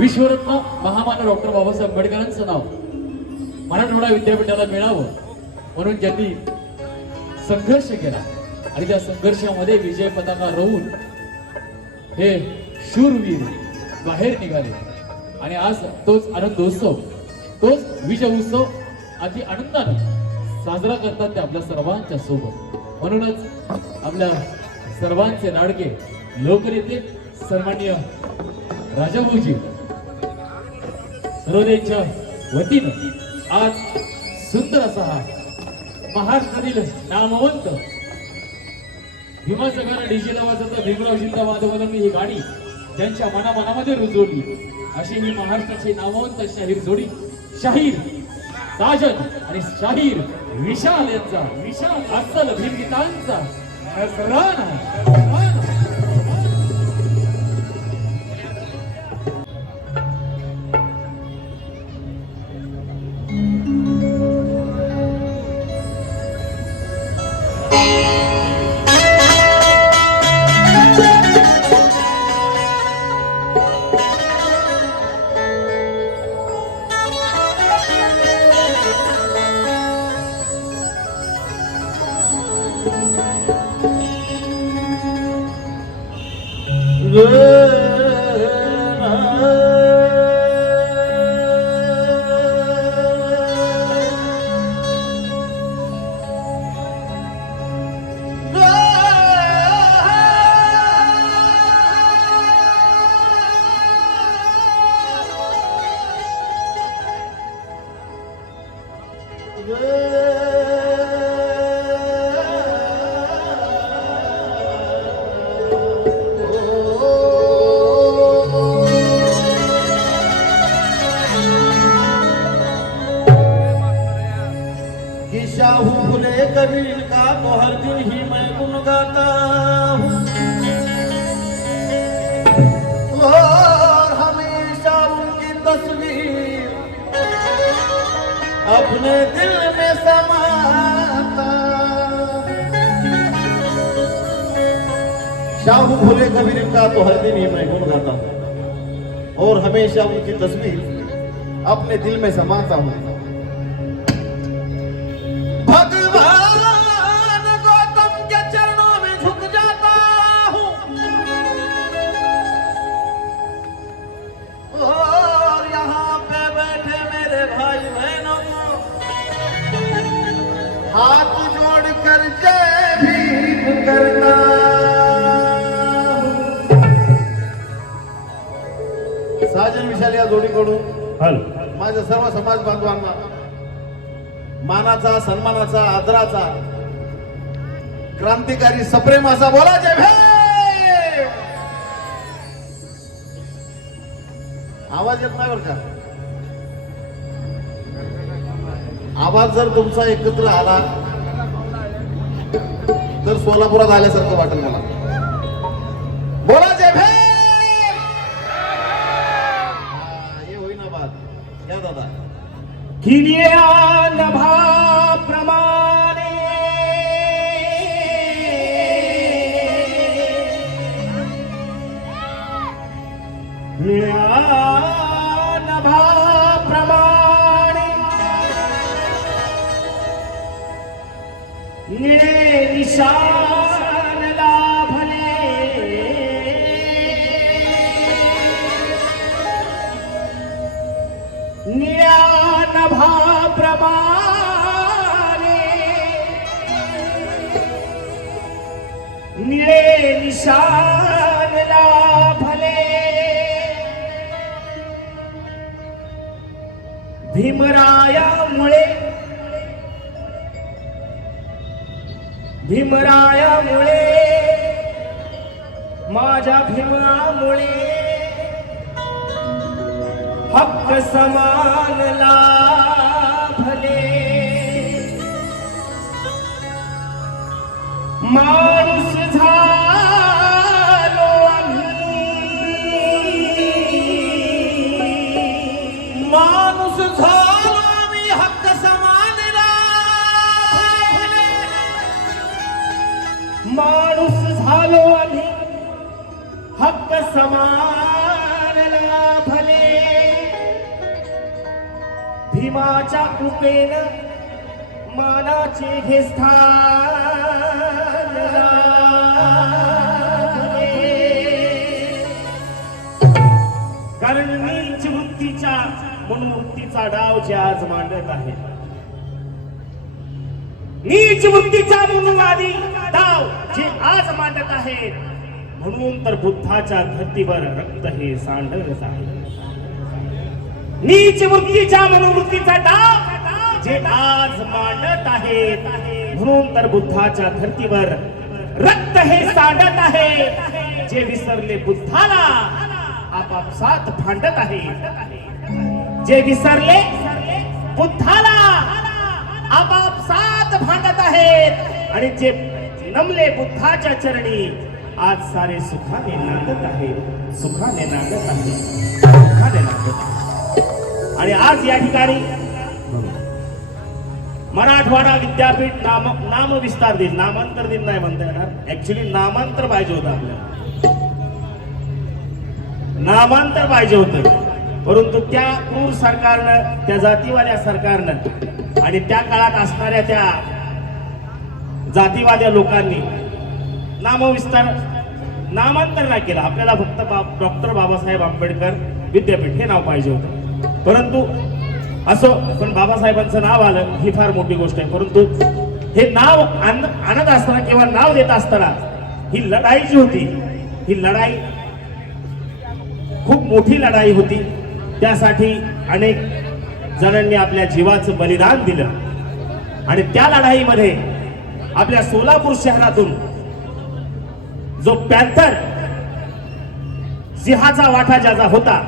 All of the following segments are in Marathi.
विश्वरत्न महामानव डॉक्टर बाबासाहेब आंबेडकरांचं नाव मराठवाडा विद्यापीठाला मिळावं म्हणून ज्यांनी संघर्ष केला आणि त्या संघर्षामध्ये विजय पताका रोवून हे शूरवीर बाहेर निघाले आणि आज तोच आनंदोत्सव तोच विजय उत्सव अति आनंदाने साजरा करतात ते आपल्या सर्वांच्या सोबत. म्हणूनच आपल्या सर्वांचे लाडके लोकनेते सन्माननीय राजाभाऊजी सर्वोदयच्या वतीनं आज सुंदर असा हा महाराष्ट्रातील नामवंत भीमासगर डीजे नावाचा भीमराव जिंदाबाद म्हणून ही गाडी ज्यांच्या मनामध्ये रुजवली अशी ही महाराष्ट्राची नामवंत शाहीर जोडी शाहीर साजन आणि शाहीर विशाल यांचा विशाल अस्सल भीमगीतांचा कबीर का तो हर दिन ही मैं गुन गाता हूँ और हमेशा उनकी तस्वीर अपने दिल में समाता. शाहू फुले कबीर का तो हर दिन ही मैं गुन गाता हूँ और हमेशा उनकी तस्वीर अपने दिल में समाता हूँ. हाथ जोड़कर जय भीम करता. साजन विशाल या जोडीकडून माझ्या सर्व समाज बांधवांना मानाचा सन्मानाचा आदराचा क्रांतिकारी सप्रेम असा बोला जय भीम. आवाज येत नाही बरं का. आवाज जर तुमचा एकत्र आला तर सोलापुरात आल्यासारखं वाटेल मला. बोला जय भीम. बात क्या दादा किनिया नभाप्रमाणे नभाप्रमाणे निळे निशान लाभले निळ्या नभाप्रमाणे निळे निशान लाभले भीमरायामुळे भीमरायामुळे माझ्या भीमामुळे हक्क समान लाभले माणूस झालो आम्ही माणूस झालो आम्ही हक्क समान लाभले माणूस झालो आम्ही हक्क समान लाभले भीमाच्या कृपेनं मानाचे घे स्थान लाभले. कारण नीच वृत्तीच्या मनोवृत्तीचा डाव जे आज मांडत आहे नीच वृत्तीचा मनोवादी डाव जे आज मांडत आहेत म्हणून तर बुद्धाच्या धर्तीवर रक्त हे सांडत आहे नीच वृत्तीच्या मनोवृत्तीचा डाव जे आज मांडत आहेत म्हणून तर बुद्धाच्या धर्तीवर रक्त हे सांडत आहे जे विसरले बुद्धाला आपापसात भांडत आहे जे विसरले बुद्धाला आपापसात भांडत आहेत आणि जे नमले बुद्धाच्या चरणी आज सारे सुखाने नांदत आहे सुखाने नांदत आहे सुखाने नांदत आहे. आणि आज या ठिकाणी मराठवाडा विद्यापीठ नाम विस्तार दिन नामांतर दिन नाही म्हणता येणार ऍक्च्युली नामांतर पाहिजे होतं आपल्याला नामांतर पाहिजे होतं परंतु त्या क्रूर सरकारनं त्या जातीवाल्या सरकारनं आणि त्या काळात असणाऱ्या त्या जातीवाद्या लोकांनी नामविस्तार नामांतर नाही केलं आपल्याला फक्त डॉक्टर बाबासाहेब आंबेडकर विद्यापीठ हे नाव पाहिजे होतं परंतु असो पण बाबासाहेबांचं नाव आलं ही फार मोठी गोष्ट आहे परंतु हे नाव आणत असताना किंवा नाव देत असताना ही लढाई जी होती ही लढाई खूप मोठी लढाई होती त्यासाठी अनेक जणांनी आपल्या जीवाचं बलिदान दिलं आणि त्या लढाईमध्ये आपल्या सोलापूर शहरातून जो पॅन्थर सिंहाचा वाटा ज्याचा होता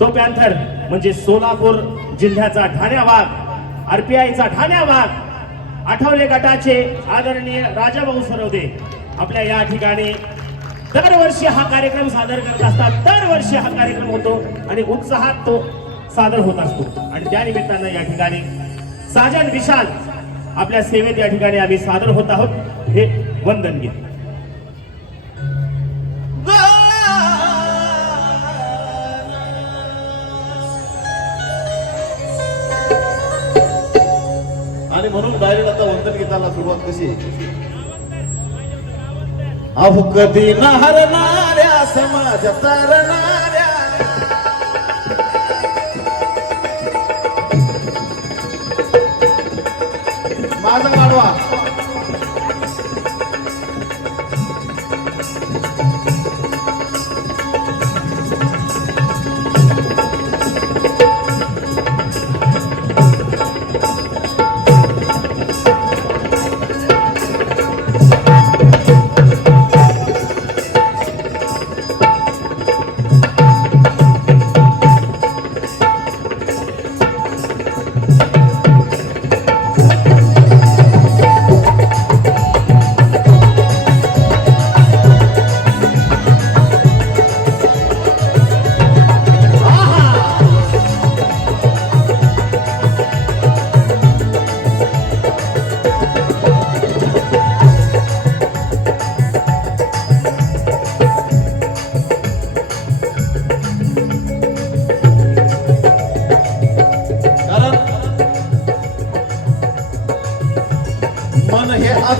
तो पॅन्थर म्हणजे सोलापूर जिल्ह्याचा ठाण्या वाघ आरपीआयचा ठाण्या वाघ आठवले गटाचे आदरणीय राजाभाऊ सरवदे आपल्या या ठिकाणी दरवर्षी हा कार्यक्रम सादर करत असतात दरवर्षी हा कार्यक्रम होतो आणि उत्साहात तो सादर होत असतो आणि त्या निमित्तानं या ठिकाणी साजन विशाल आपल्या सेवेत या ठिकाणी आम्ही सादर होत आहोत हे वंदन गीत. आणि म्हणून डायरेक्ट आता वंदन गीताला सुरुवात कशी अहो कधी न हरणाऱ्या समाज तारणाऱ्या माझा गाडवा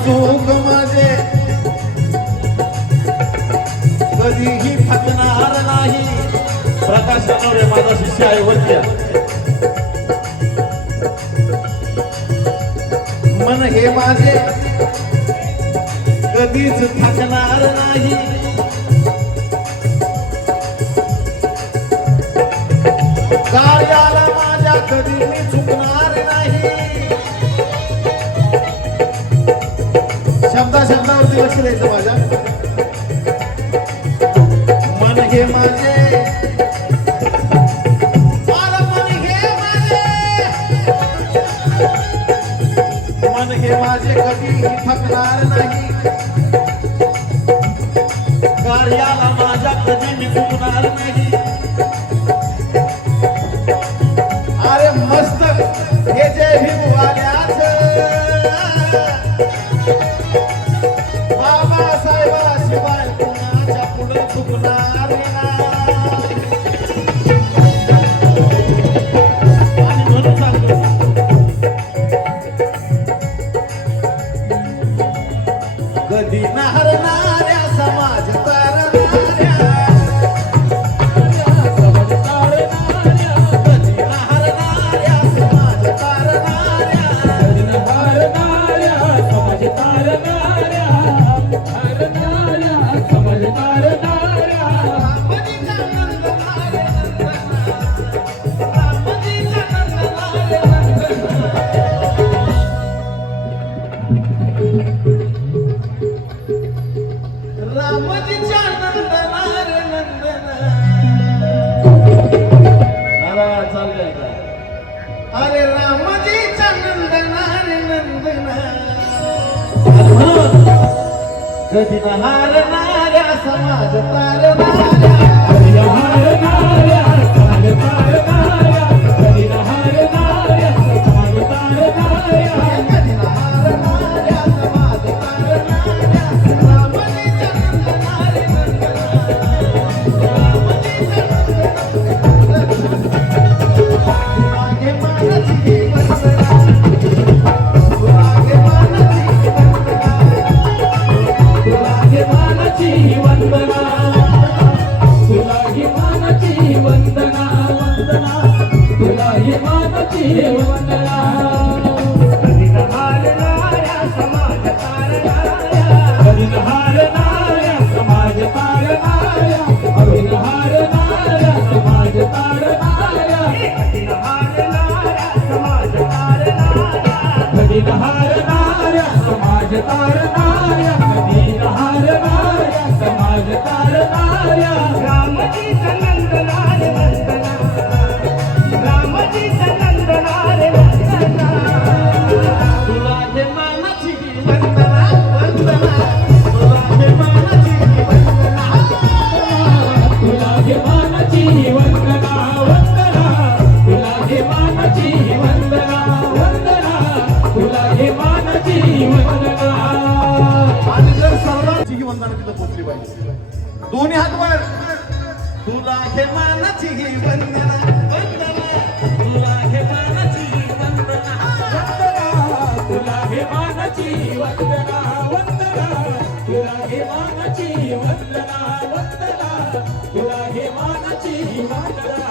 सुख माझे कधीही थकणार नाही. प्रकाश रे माझा शिष्य आहे वैद्य. मन हे माझे कधीच थकणार नाही. कार्याला माझ्या कधी मी चुकणार नाही. शब्दावरती लक्ष द्यायचं माझ्या. मन हे माझे मन हे माझे कधीही थकणार नाही. कार्याला माझ्या कधी मी चुकणार नाही. अरे मस्त हे जे भीमवाल्याच बाबासाहेबाशिवाय कुणाच्या पुढे चुकणार नाही. आणि म्हणून सांगतो कधी न हरणाऱ्या समाज तारणाऱ्या कधी न हरणाऱ्या समाज तारणाऱ्या रामजीचा नंद नारे नंदना, रामजीचा नंद नारे नंदना, रामजीचा नंद नारे नंदना. चालतंय का? अरे रामजीचा नंद नारे नंदना. कधी न हारणाऱ्या समाज तारणाऱ्या कधी न हारणाऱ्या समाज तारणाऱ्या कधी न हारणाऱ्या समाज तारणाऱ्या कधी न हारणाऱ्या समाज तारणाऱ्या. रामजीचा नंद नारे नंदना, रामजीचा नंद मागे मानसी वंदना, मागे मानसी वंदना, तुला मानाची वंदना, तुला मानाची वंदना, वंदना तुला मानाची वंदना. कधी न हारणाऱ्या समाज तारणाऱ्या कधी न हारणाऱ्या समाज तारणाऱ्या, कधी न हारणाऱ्या समाज तारणाऱ्या, कधी न हारणाऱ्या समाज तारणाऱ्या कधी न हारणाऱ्या समाज तारणाऱ्या, कधी न हारणाऱ्या समाज तारणाऱ्या. रामजीचा नंद नारे नंदना, रामजीचा नंद नारे नंदना. तुला हे मानाची वंदना, वंदना तुला हे मानाची वंदना. तुला हे मानाची वंदना, वंदना तुला हे मानाची वंदना, वंदना तुला हे मानाची वंदना. आणि जर सर्वांची ही वंदना तिथं पोचली पाहिजे. दोन्ही हात वर. तुला हे मानाची वंदना, वंदना तुला हे मानाची वंदना, वंदना तुला हे मानाची वंदना, वंदना तुला हे मानाची वंदना, वंदना तुला हे मानाची वंदना.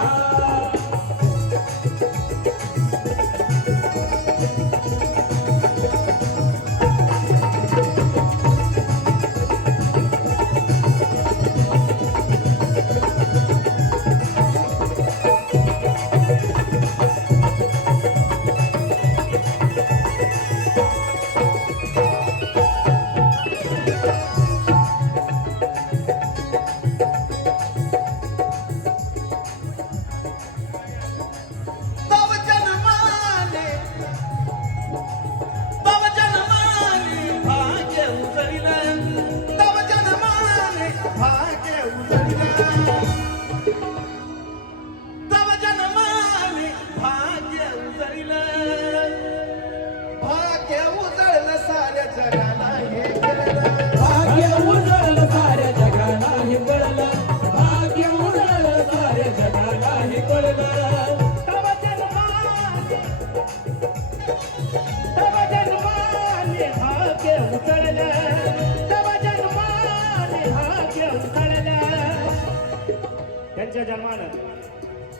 त्यांच्या जन्मानं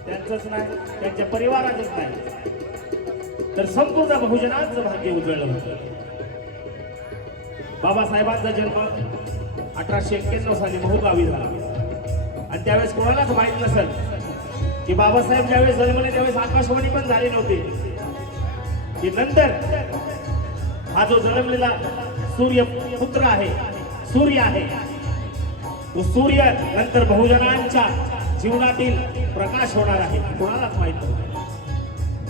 त्यांचंच नाही, त्यांच्या परिवाराचंच नाही, तर संपूर्ण बहुजनांचं भाग्य उजळलं होतं. बाबासाहेबांचा जन्म 1891 साली महूगावी झाला. आणि त्यावेळेस कोणालाच माहित नसेल की बाबासाहेब ज्यावेळेस जन्मले त्यावेळेस आकाशवाणी पण झाली नव्हती. की नंतर हा जो जन्मलेला सूर्य पुत्र आहे, सूर्य आहे, तो सूर्य नंतर बहुजनांच्या जीवनातील प्रकाश होणार आहे, कोणालाच माहित नव्हतं.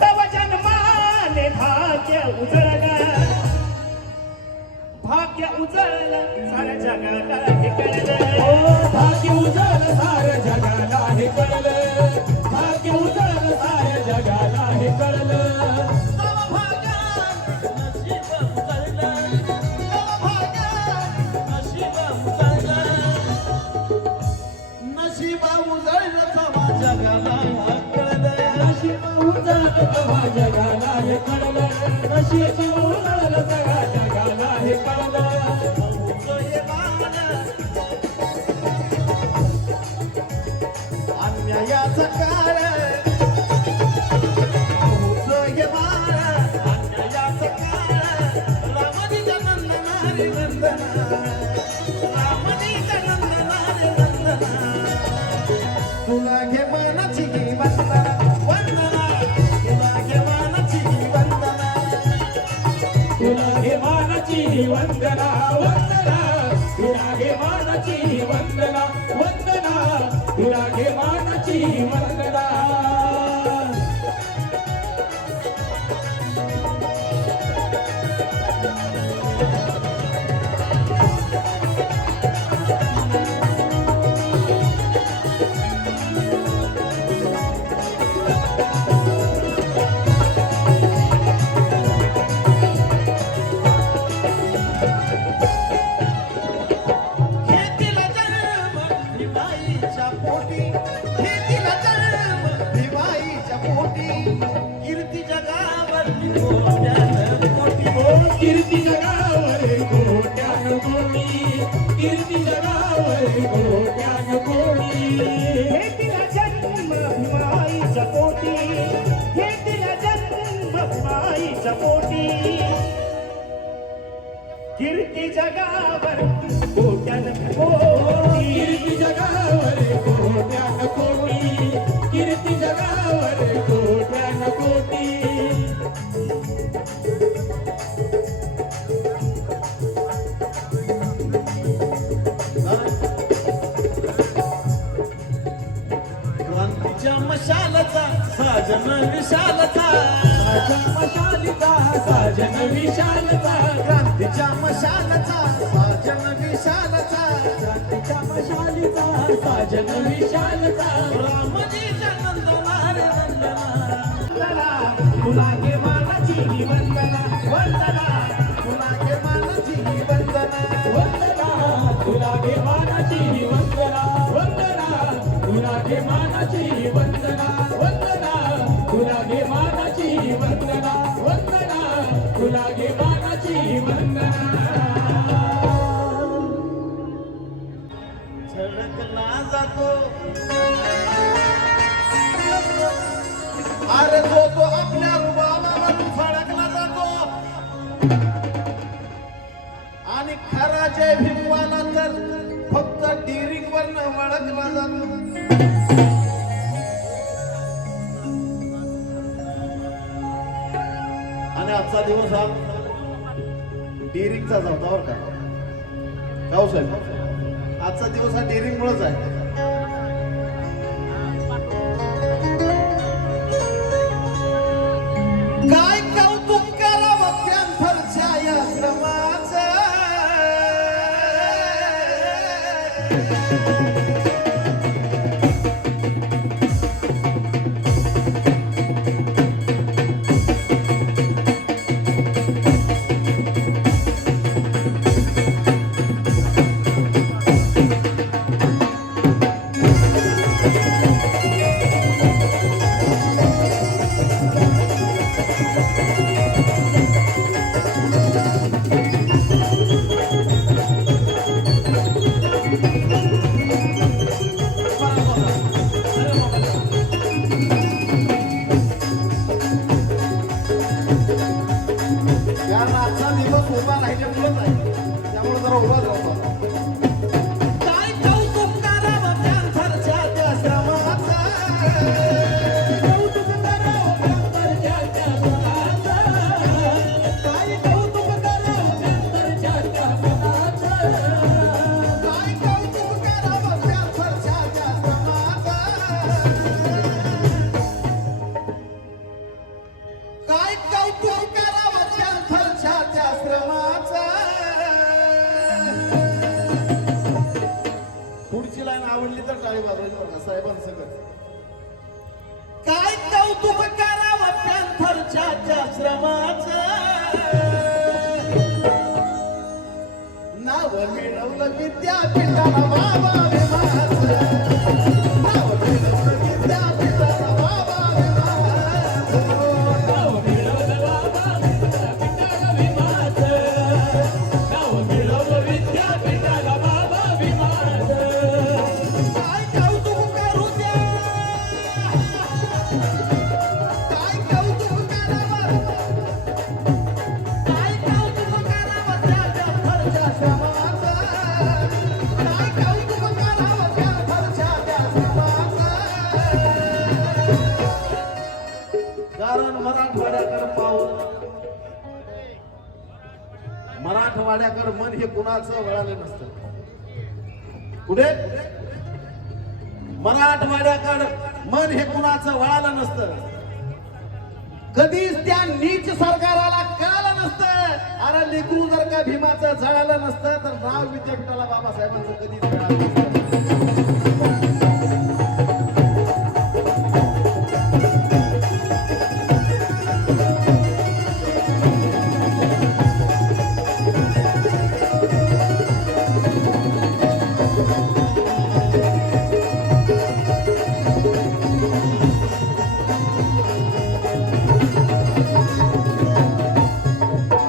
तव जन्माने भाग्य उजळलं, भाग्य उजळलं साऱ्या जगाला हे कळलं. भाग्य उजळलं साऱ्या जगाला हे कळलं, भाग्य उजळलं साऱ्या जगाला हे कळलं. नशिबा उजळलं तेव्हा जगाला कळलं. नशीब उजळलं तेव्हा जगाला हे कळलं, नशीब उजळलं तेव्हा जगाला हे कळलं. अन्यायाचा काळ, होतोय बाळ, अन्यायाचा काळ. रामनीचा नंदना रे नंदना, रामनीचा नंदना रे नंदना. तुला घे मानाची वंदना, वंदना. तुला घे मानाची वंदना, तुला घे मानाची वंदना, वंदना. तुला घे मानाची वंदना, वंदना. तुला घे मानाची वंदना. घेतीला जन्म भिवाईच्या पोटी, घेतीला जन्म भिवाईच्या पोटी. कीर्ती जगावरती कोट्यानं कोटी. कीर्ती जगावर कोट्यान कोटी, कीर्ती जगावर कोट्यान कोटी. हे तिला जन्म भिमाईच्या पोटी, हे तिला जन्म भिमाईच्या पोटी. कीर्ती जगावर कोट्यान कोटी, कीर्ती जगावर कोट्यान कोटी, कीर्ती जगावर कोट्यान कोटी. क्रांतीच्या मशालचा साजन विशालचा, मशालिका साजन विशालता, क्रांतीच्या मशालचा साजन विशालचा. क्रांतीच्या मशालिका साजन विशालता. रामजीच्या नंदना रे नंदना. तुला घे मानाची वंदना, वंदना. तुला घे मानाची वंदना, वंदना. तुला घे मानाची वंदना, वंदना. तुला घे मानाची वंदना, वंदना. तुला घे मानाची वंदना, वंदना. तुला घे मानाची वंदना. झळकला जातो अरे जो तो आपल्या रुबाबावर फळकला जातो. आणि खरा जय भीमवाला तर फक्त डिरिंग वरनं वळखला जातो. आणि आजचा दिवस हा डिरिंगचाच होता बरं का. गाव साहेब, आजचा दिवस हा डेअरिंग मुळेच आहे. काय कौतुक करावं पॅन्थरच्या या श्रमाचं. टाळी वाजवायची बघा साहेबांसकट. काय कौतुक करावं पॅन्थरच्या श्रमाचं, नाव मिळवलं विद्यापीठाला बाबा विमाचं, नाव मिळवलं विद्यापीठाला बाबा विमाचं, नाव मिळवलं बाबा विद्यापीठाला विमाचं, नाव मिळवलं विद्यापीठाला बाबा विमाचं. काय कौतुक करू द्या, काय कौतुक करावं, काय कौतुक करावं त्या पॅन्थरच्या श्रमाचं, काय कौतुक करावं त्या पॅन्थरच्या श्रमाचं. कारण मराठवाड्याकडे पाहून मराठवाड्याकडे मन हे कुणाचं वळालं नसतं. कुठे मराठवाड्याकडे मन हे कुणाचं वळालं नसतं. कधीच त्या नीच सरकाराला कळालं नसतं. अरे लेकरू जर का भीमाचं जळालं नसतं तर नाव विद्यापीठाला बाबासाहेबांचं कधीच कळालं नसतं.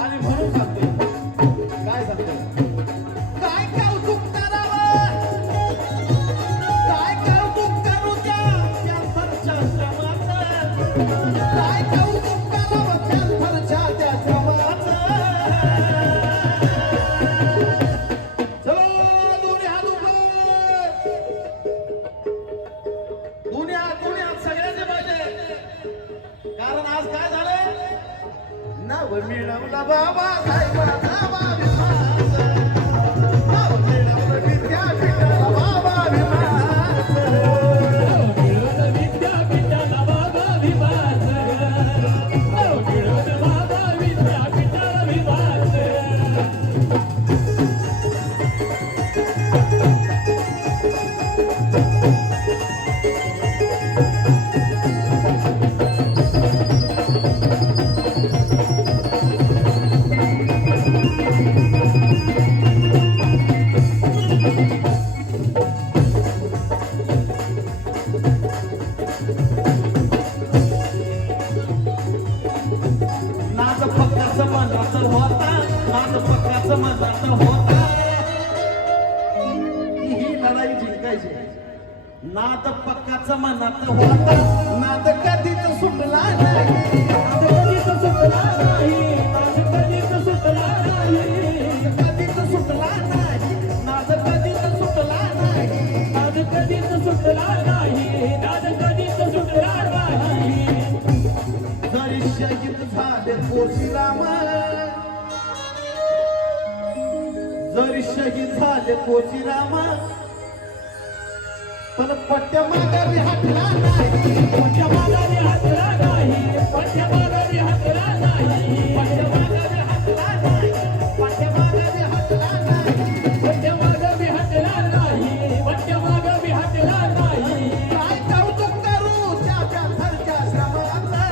आणि म्हणून सांगते, काय सांगते, काय कौतुक करावं, काय कौतुक करू द्या पॅन्थरच्या श्रमाचं, काय कौतुक करावं पॅन्थरच्या त्या श्रमाचं. चलो दोन्ही हात उभे, दोन्ही हात सगळ्याचे पाहिजे. कारण आज काय झालं, नाव मिळवलं बाबा साहेबांचा विमाचं, नाव मिळवलं विद्यापीठाला बाबा विमाचं. नाव मिळवलं विद्यापीठाला बाबा विमाचं, नाव मिळवलं बाबा विद्यापीठाला विमाचं. नाद पक्काचं मनाचं होता, नाद पक्काचं मनाचं होता, ही लढाई जिंकायची. नाद पक्काचं मनाचं होता, नाद कधीच सुटला नाही, नाद कधीच सुटला नाही, नाद कधीच सुटला नाही, कधीच सुटला नाही, नाद कधीच सुटला नाही. नाद कधीच सुटला नाही, नाद कधीच सुटला नाही. जरी शहीद झाले कोशीराम, जरी शहीद झाले कोशीराम, पण पट्ट्या मागावी हटला नाही, पट्ट्या मागावी हटला नाही, पट्ट्या मागावी हटला नाही, पट्ट्या मागावी हटला नाही, पट्ट्या मागावी हटला नाही. पट्ट्या मागावी हटला नाही, पट्ट्या मागावी हटला नाही. काय कौतुक करू त्या पॅन्थरच्या श्रमाचं,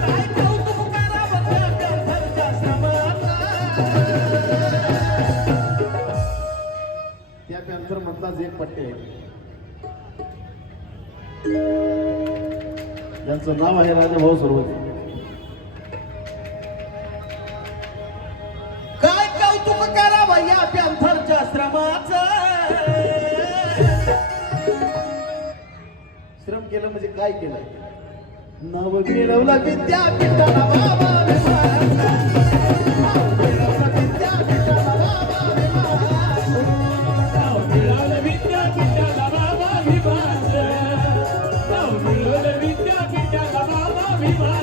काय कौतुक करावं त्या पॅन्थरच्या श्रमाचं. त्या पॅन्थर मधलाच एक पट्टे आहे, ज्यांचं नाव आहे राजाभाऊ सुरवते. काय कौतुक करावं या पॅन्थरच्या श्रमाचं. श्रम केलं म्हणजे काय केलं, नव मिळवलं विद्यापीठाला बाबा विमाचं, नाव मिळवलं विद्यापीठाला बाबा विमाचं. नाव मिळवलं विद्यापीठाला बाबा विमाचं, नाव मिळवलं विद्यापीठाला बाबा विमाचं.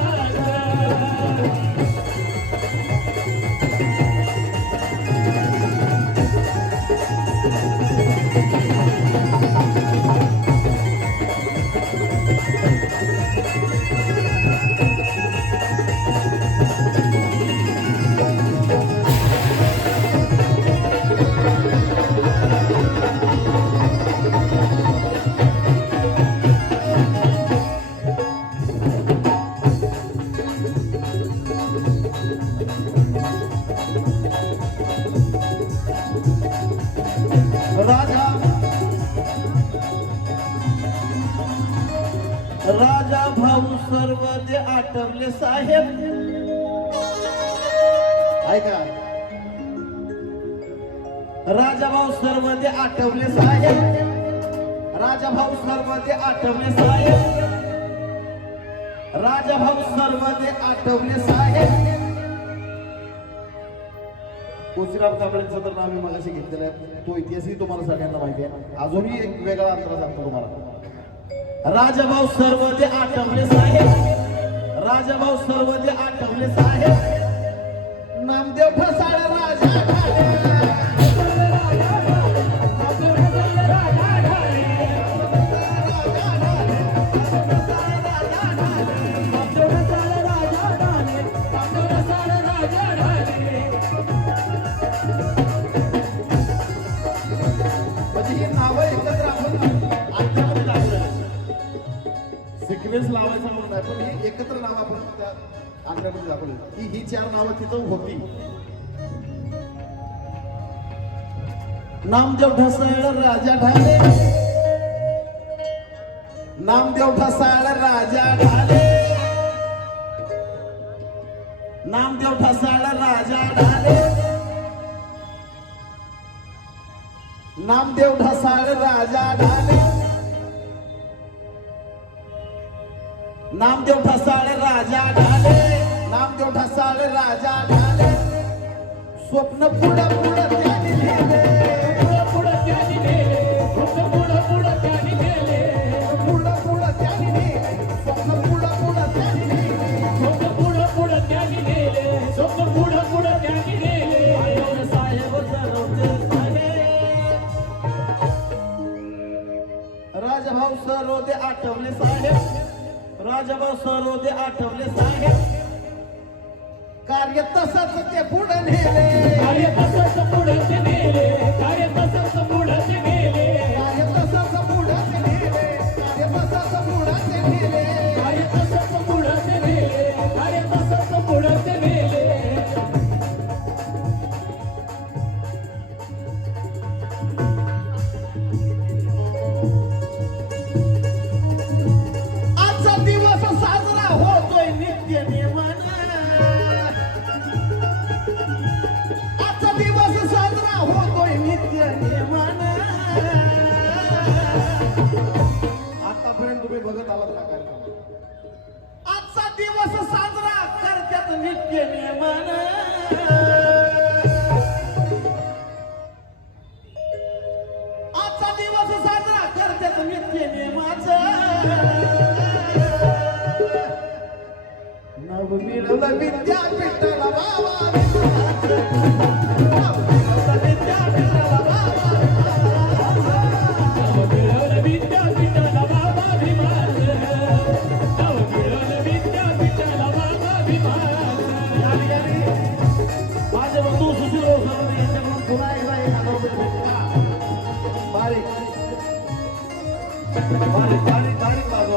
राजा भाऊ सर्व ते आठवले साहेब. ऐका, राजा भाऊ सर्व ते आठवले साहेब. राजा भाऊ सर्व ते आठवले साहेब. राजा भाऊ सर्व ते आठवले साहेब. कोशीराम कांबळेंचं तर नाव मी मगाशी घेतलेलं आहे. तो इतिहासही तुम्हाला सगळ्यांना माहिती आहे. अजूनही एक वेगळा अंतर सांगतो तुम्हाला. राजाभाऊ सर्व ते आठवले साहेब. राजाभाऊ सर्व ते आठवले साहेब. नामदेव ठसाळ राजा ढाले. सिक्वेन्स लावायचा म्हणून नाही, पण ही एकत्र नाव आपण त्या आंध्रामध्ये दाखवली की ही 4 नावं तिथं होती. नामदेव ढसाळ राजा ढाले. नामदेव ढसाळ राजा ढाले. नामदेव ढसाळ राजा ढाले. नामदेव ढसाळ राजा ढाले. नामदेव ढसाळ राजा ढाले. नामदेव ढसाळ राजा ढाले. स्वप्न पुढं पुढं त्यांनी लिहिले. पुढं त्यांनी लिहिले. स्वप्न पुढं पुढं त्यांनी लिहिले. पुढं पुढं त्यांनी लिहिले. स्वप्न पुढं पुढं त्यांनी लिहिले. स्वप्न पुढं पुढं त्यांनी लिहिले. स्वप्न पुढं पुढं त्यांनी लिहिले. आठवले साहेब सरवते साहेब. राजाभाऊ सरवते आठवले साहेब. राजाभाऊ सर्व ते आठवले साहेब. कार्य तसंच ते पुढे नेले. कार्य तसंच पुढे ते नेले. कार्य तसंच पुढे ते नेले. कार्य तसंच पुढे ते नेले. कार्य तसंच पुढे ते नेले. कार्य तसंच पुढे ते नेले. कार्य तसंच पुढे ते नेले. आतापर्यंत तुम्ही बघत आलात का कार्यक्रम? आजचा दिवस साजरा करतात नित्य नियमानं. आजचा दिवस साजरा करतात नित्य नियमाचं. नव मिळवलं विद्यापीठाला बाबा.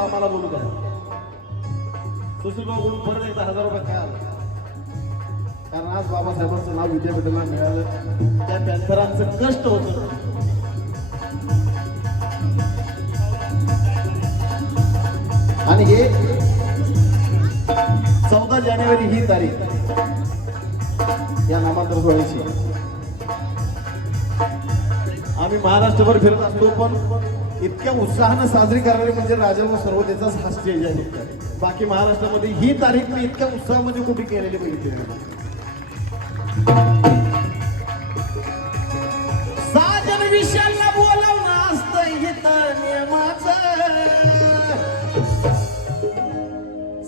आम्हाला बोलू द्या. सुशील भाऊ परत एकदा 1000 रुपये काय आलं, कारण आज बाबासाहेबांचं नाव विद्यापीठाला मिळालं. त्या पॅन्थरांचं कष्ट होतं. आणि हे 14 जानेवारी ही तारीख या नामांतर सोहळ्याची आम्ही महाराष्ट्रभर फिरत असतो, पण इतक्या उत्साहानं साजरी करणारी म्हणजे राजाभाऊ सर्वतेचाच हा स्टेज आहे. बाकी महाराष्ट्रामध्ये ही तारीख मी इतक्या उत्साहामध्ये कुठे केलेली बघितली. साजन विषयाला बोलावणं असतं इथं नियमाचं.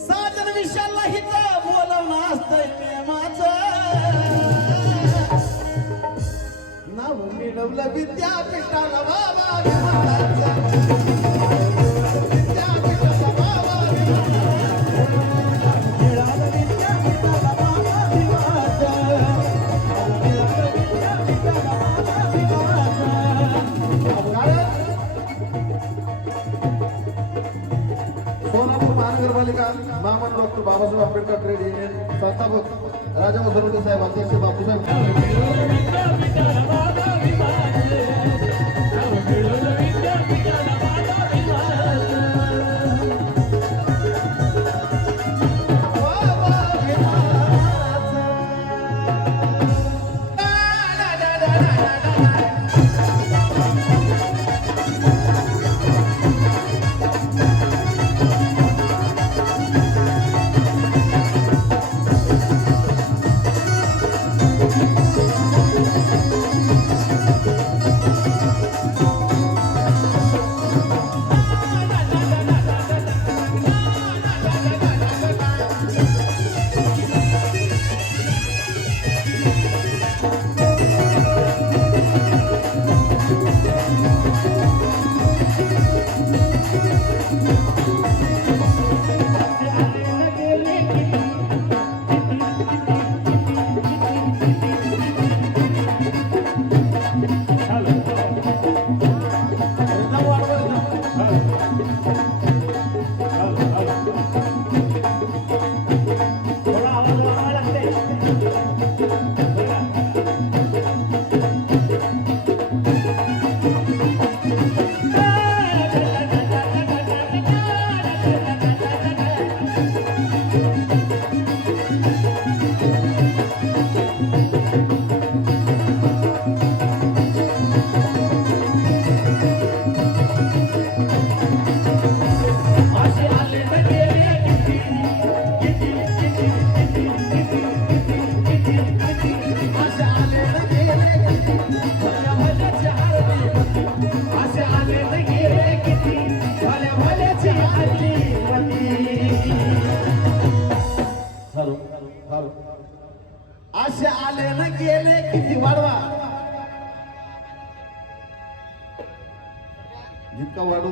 साजन विषयाला इथं बोलावणं असतं नियमाचं. नाव मिळवलं विद्यापीठाला बाबा विमानाचं. विद्यापीठाला बाबा विमानाचं. मिळालं विद्यापीठाला बाबा विमानाचं. मिळालं विद्यापीठाला बाबा विमानाचं. सोलापूर महानगरपालिका महामंडळ doctor Babasaheb Ambedkar trade union संस्थापक राजाभाऊ सर्वते साहेब, अध्यक्ष बापूसाहेब.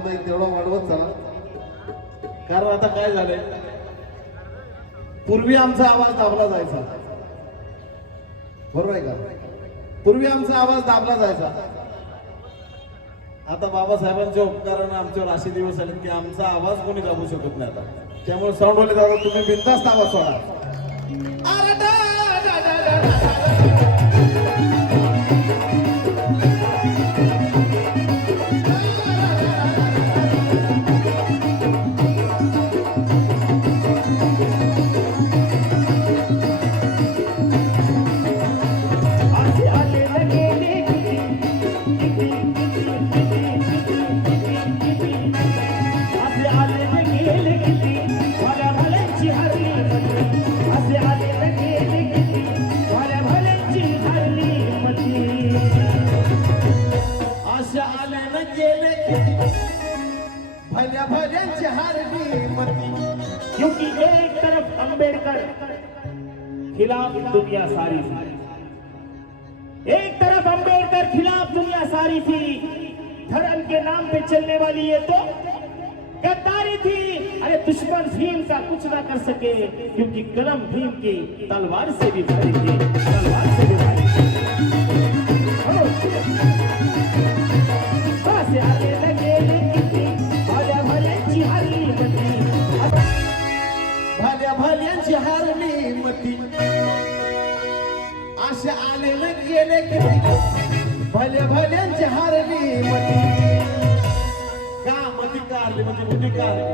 वाढवता येईल तेवढा वाढवत चला. कारण आता काय झालंय, पूर्वी आमचा आवाज दाबला जायचा, बरोबर आहे का? पूर्वी आमचा आवाज दाबला जायचा. आता बाबासाहेबांच्या उपकारानं आमच्यावर असे दिवस आले की आमचा आवाज कोणी दाबू शकत नाही आता. त्यामुळे साऊंडवाले दादा तुम्ही बिनधास्त आवाज सोडा. अरे डा, डा, डा, डा, डा, डा. भल्या भल्यांची हारली मती. क्योंकि एक तरफ अंबेडकर खिलाफ दुनिया सारी थी, एक तरफ अंबेडकर खिलाफ दुनिया सारी थी, धर्म के नाम पे चलने वाली ये तो गद्दारी थी. अरे दुश्मन भीम का कुछ ना कर सके, क्योंकि कलम भीम की तलवार से भी भारी थी, तलवार से भी भारी थी. बस आगे लगे भल्या भल्यांची हारली मती. भल्या भल्यांची हारली मती. असे आले न गेले किती, भल्या भल्यांची हारली मती. का मती का आली म्हणजे बुद्धी का आली?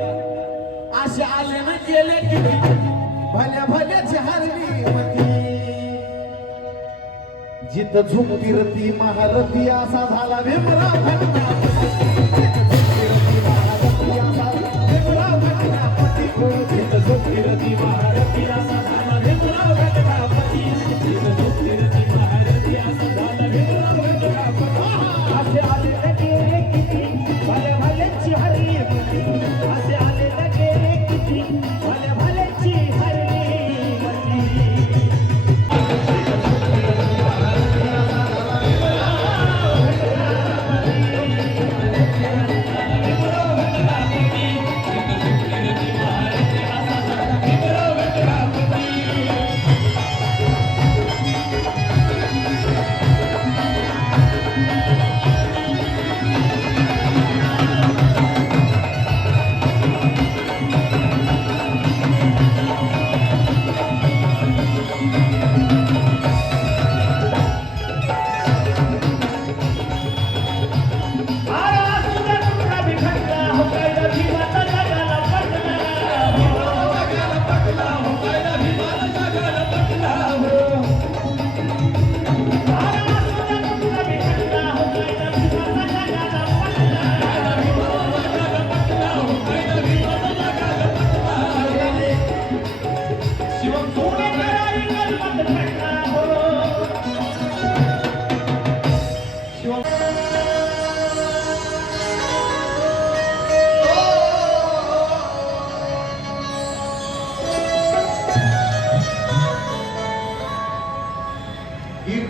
असे आले न गेले किती, भल्या भल्याची हारली मती. जिथं झुकती रती महारथी असा झाला भीमराव घटनापती. जिथं झुकती रती महारथी असा झाला भीमराव घटनापती. जिथं झुकती रती महारथी असा झाला भीमराव घटनापती. असे आले न गेले किती, भल्या भल्यांची हारली मती. असे आले न गेले किती, भल्या भल्यांची हारली मती.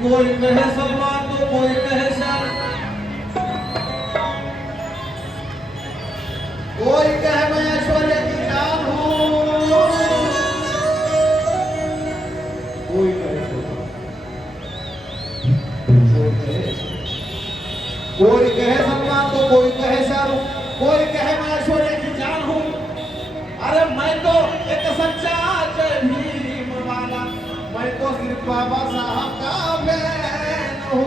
कोई कहे सलमान तो कोई कहे शान, कोई कहे मैं ऐश्वर्या की जान हूँ, कोई कहे सलमान तो कोई कहे शाहरुख, कोई कहे मैं ऐश्वर्या की जान हूँ. अरे मैं तो एक सच्चा जय भीम वाला, मैं तो सिर्फ बाबा साहब का फैन हूँ.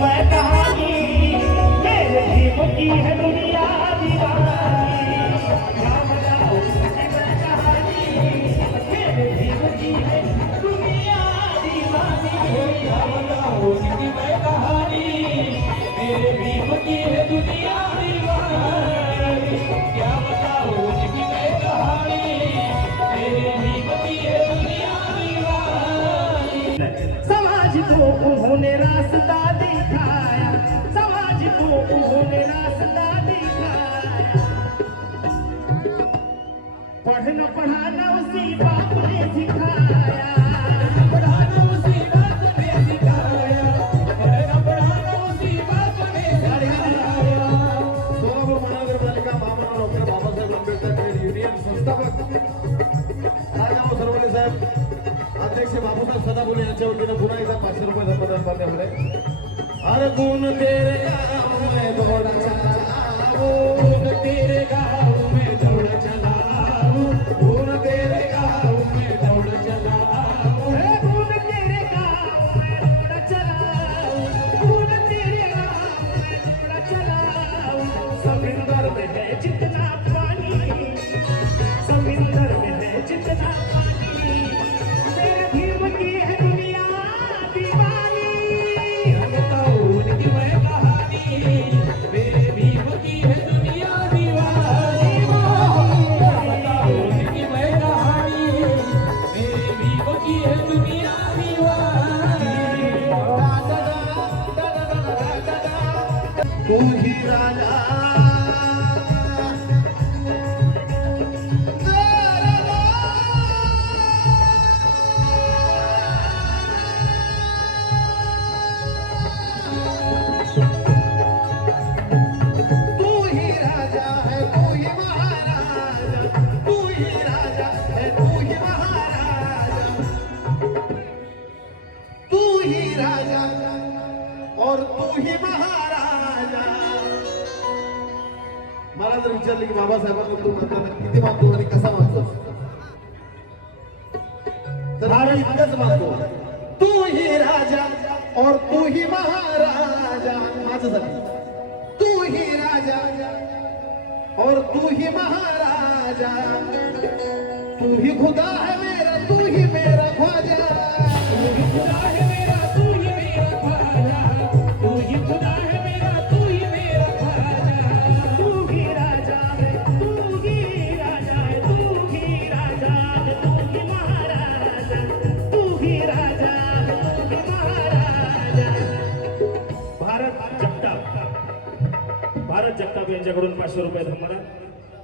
मैं कहानी मेरे भीम की है दुनिया दीवानी. क्या बताऊं मैं कहानी मेरे भीम की है दुनिया दीवानी. क्या बताऊं मैं कहानी मेरे भीम की है दुनिया दीवानी. क्या बताऊं मैं कहानी मेरे भीम की है दुनिया दीवानी. समाज को उन्होंने रास्ता दिखाया, समाज को उन्होंने रास्ता दिखाया. पढ़ना पढ़ाना उसी बाप ने सिखाया, पढ़ाना उसी बाप ने सिखाया, पढ़ना पढ़ाना उसी बाप ने सिखाया. सोलापूर महानगरपालिका महामंडळ doctor Babasaheb Ambedkar trade union संस्थापक राजाभाऊ सरवडे साहेब, अध्यक्ष बापूसाहेब सदाफुले यांच्या वतीनं पुन्हा एकदा 500 रुपये धर्मदान करण्यात आले. अरे गुण तेरे गाँव में दौड़ा चलाओ, गुण तेरे गाँव में दौड़ चलाओ, गुण तेरे गाँव में दौड़ चलाओ, गुण तेरे गाँव में दौड़ चलाओ, गुण तेरे गाँव में दौड़ चलाओ. समुंदर में है जितना पानी, समुंदर में है जितना पानी, तेरे भीम की है दुनिया दीवानी. रंगता उनकी मैं कहानी, मेरे भीम की है दुनिया दीवानी. रंगता उनकी मैं कहानी, मेरे भीम की है दुनिया दीवानी. तू ही राजा तू ही राजा है, तू ही महाराजा, तू ही राजा है, तू ही महाराजा, तू ही राजा और तू ही महाराजा. मला जर विचारले की बाबासाहेबांना तू म्हणताना किती मानतो आणि कसा मानतो, तर मी इतकंच मानतो, तू ही राजा और तू ही महाराजा. माझं झालं, तू ही राजा और तू ही महाराजा, तू ही खुदा है मेरा, तू ही मेरा ख्वाजा. तू ही खुदा है मेरा, तू ही मेरा ख्वाजा, तू ही खुदा है मेरा, तू ही मेरा ख्वाजा. तू ही राजा है, तू ही राजा है, तू ही राजा है, तू ही महाराजा, तू ही राजा है, तू ही महाराजा. भारत जगताप यांच्याकडून 500 रुपये धर्मदान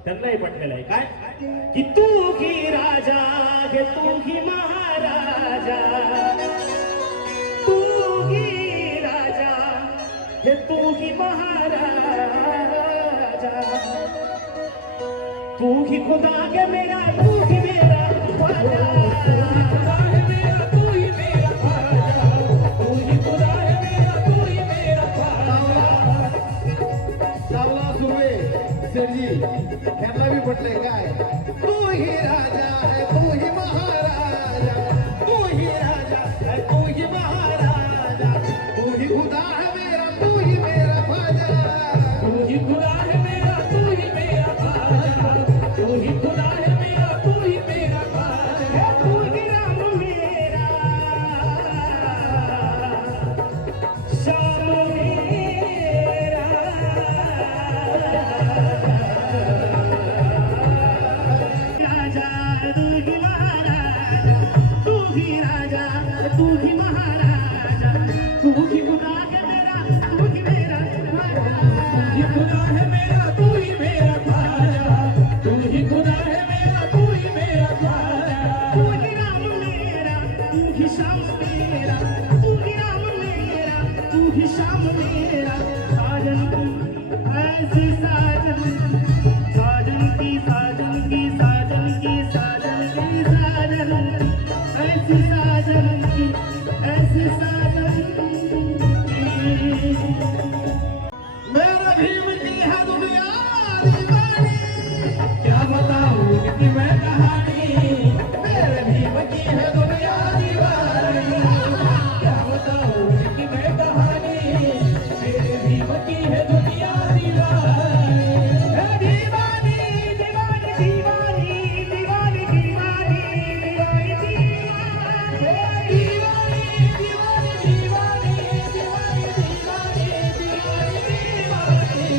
त्यांनाही पटलेलं आहे. काय की तू ही राजा है, तू ही महाराजा, तू ही राजा है, तू ही महाराजा, तू ही खुदा है मेरा, तू ही मेरा ख्वाजा. खुदा है मेरा, तू ही मेरा ख्वाजा, तू ही खुदा है मेरा, तू ही मेरा ख्वाजा. चावला सुर्वे शेठजी यांना बी पटलंय काय, तू ही राजा है, तू ही महाराजा, तू ही राजा है, तू ही महाराजा, तू ही खुदा है मेरा, तू ही मेरा ख्वाजा. तू ही खुदा है मेरा, तू ही मेरा ख्वाजा, तू ही खुदा है मेरा, तू ही मेरा ख्वाजा. तू ही राम मेरा, श्याम मेरा, राजा तू ही महाराजा, तू ही राजा, तू ही महाराजा, तू ही खुदा है मेरा, तू ही मेरा तू ही खुदा है मेरा, तू ही मेरा ख्वाजा, तू ही खुदा है मेरा, तू ही मेरा ख्वाजा. तू ही राम मेरा, तू ही श्याम मेरा, तू ही राम मेरा, तू ही श्याम मेरा. साजन की ऐसी साजन, साजन की साजन की साजन की साजन की साजन, ऐसी साजन की ऐसी साजन की. मेरा भीम की है दुनिया दीवानी, क्या बताऊं उनकी मैं कहानी, मेरे भीम की है दुनिया दीवानी. क्या बताऊं उनकी मैं कहानी, मेरे भीम की है दुनिया दीवानी. हे दीवानी दीवानी दीवानी दीवानी दीवानी दीवानी दीवानी, हे दीवानी दीवानी दीवानी दीवानी दीवानी दीवानी दीवानी.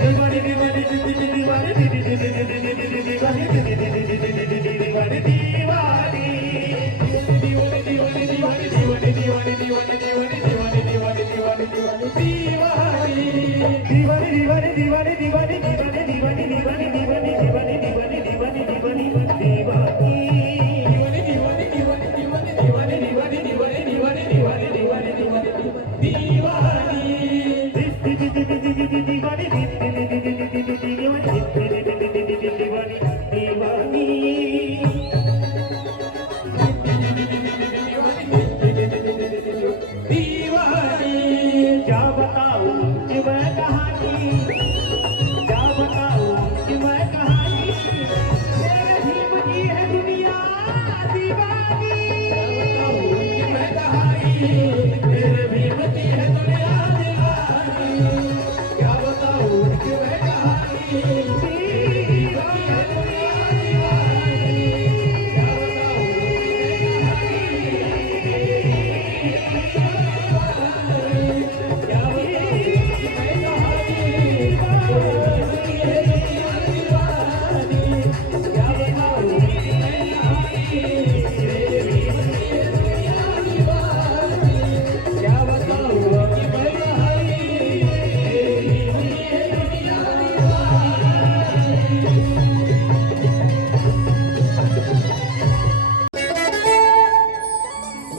दीवानी मेरे भीम की है दुनिया दीवानी, क्या बताऊं क्यों है कहानी, भीम की है दुनिया दीवानी, क्या बताऊं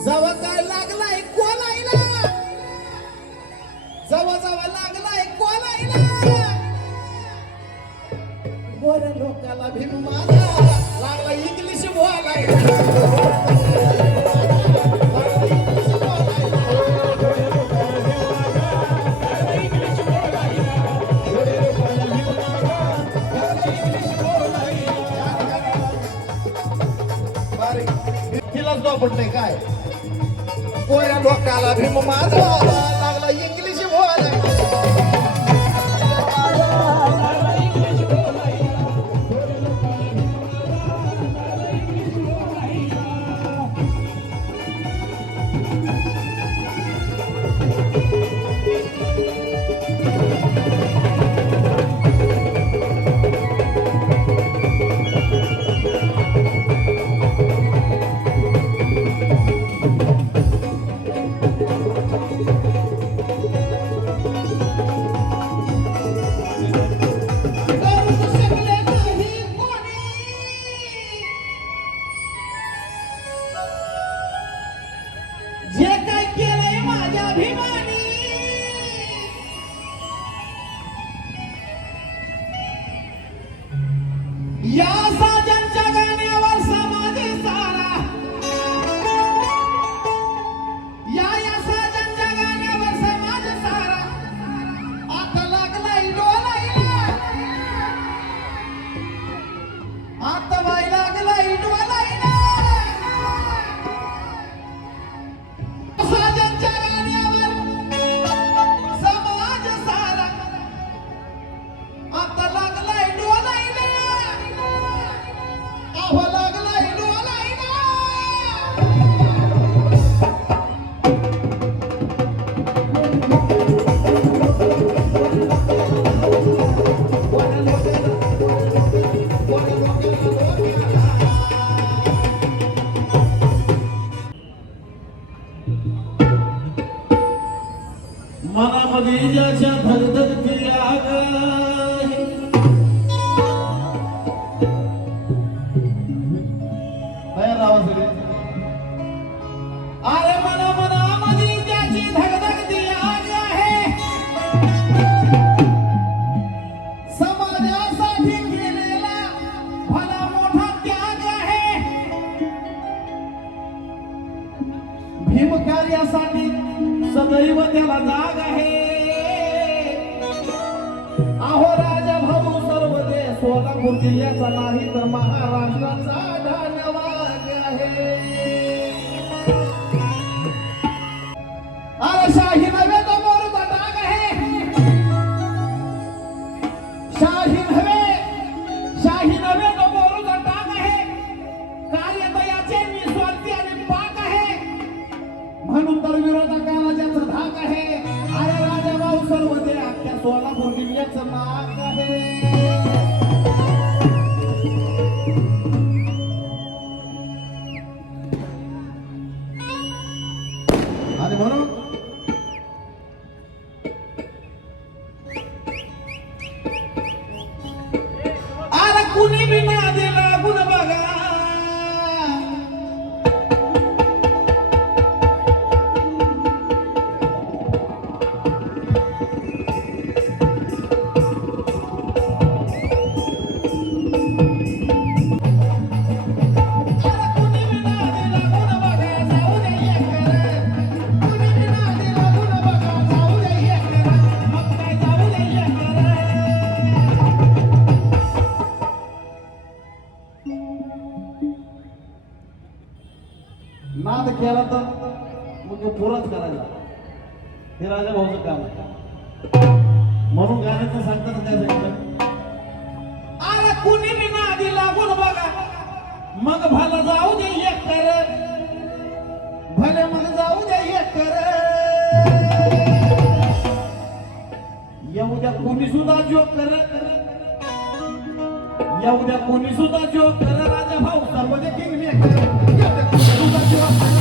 जवा काय लागलाय कोलायला, जवा जवा लागलाय कोलायला, गोऱ्या लोकाला भीम माझा लागला इंग्लिश बोलायला, लागला इंग्लिश बोलायला. तिलाच दापटलंय काय गोऱ्या लोकाला भीम माझा लागला इंग्लिश बोलायला. करू शकले नाही कोणी, जे काय केलंय माझ्या भीमानी, या साजनच्या गाण्यावर समाज सारा, या साजनच्या गाण्यावर समाज सारा आता लागलाय डोलायला, आता बाई लागलाय डोलायला. साजनच्या गाण्यावर समाज सारा आता लागलाय डोलायला, अहो लागलाय डोलायला. मनामध्ये ज्याच्या धगधगती आग आहे, तयार राहा सगळे. अरे मनामध्ये ज्याची धगधगती आग आहे, समाजासाठी केलेला भला मोठा त्याग आहे, भीम कार्यासाठी सदैव त्याला जाग आहे. अहो राजा भाऊ सर्व दे सोलापूर जिल्ह्याचा नाही तर महाराष्ट्राचा धन्यवाद आहे. अरे शाही नव्हे तो मोरूचा डाग आहे, शाही नव्हे तो मोरूचा डाग आहे, कार्यदयाचे निस्वार्थी आणि पाक आहे, म्हणून तर विरोधकाला ज्याचं धाक आहे. अरे राजा भाऊ सर्व दे अख्ख्या सोलापूर जिल्ह्याचं नाक आहे. आणि म्हणून अरे कुणी बी ना दिला गुण बघा, नाद केला तर मग तो पुराच करायला हे राजा भाऊचं काम आहे. म्हणून गाण्याचं सांगतात काय सांगितलं, अरे कुणी बिना आधी लागून बघा मग भला जाऊ दे एक कर, भले मग जाऊ दे एक कर. येऊद्या कोणी सुद्धा जोक कर, येऊद्या कोणी सुद्धा जोक कर, राजा भाऊ सर्वदे किंग मेकर. येऊद्या कोणी सुद्धा जोक कर,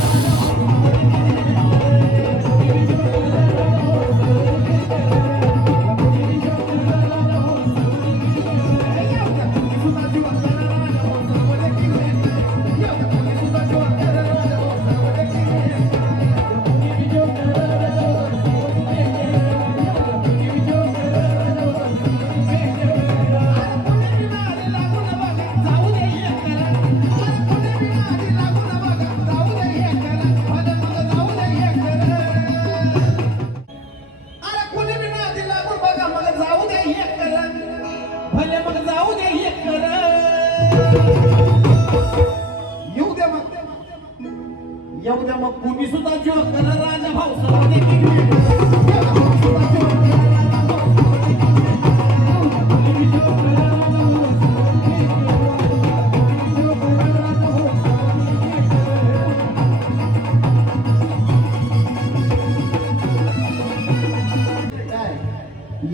भले मग जाऊ दे एक कर. येऊ द्या मग, येऊ द्या मग कुणी सुद्धा जो कर, राजा भाऊ सर्वदे किंग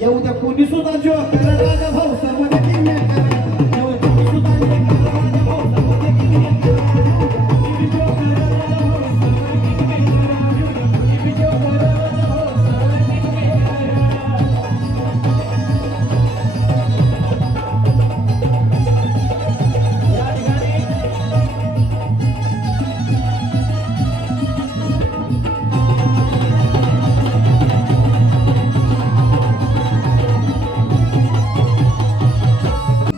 येऊ द्या कोणी सुद्धा जो कर, राजा भाऊ सर्वदे किंग मेकर. येऊ द्या कोणी सुद्धा जो कर, राजा भाऊ सर्वदे किंग मेकर. या ठिकाणी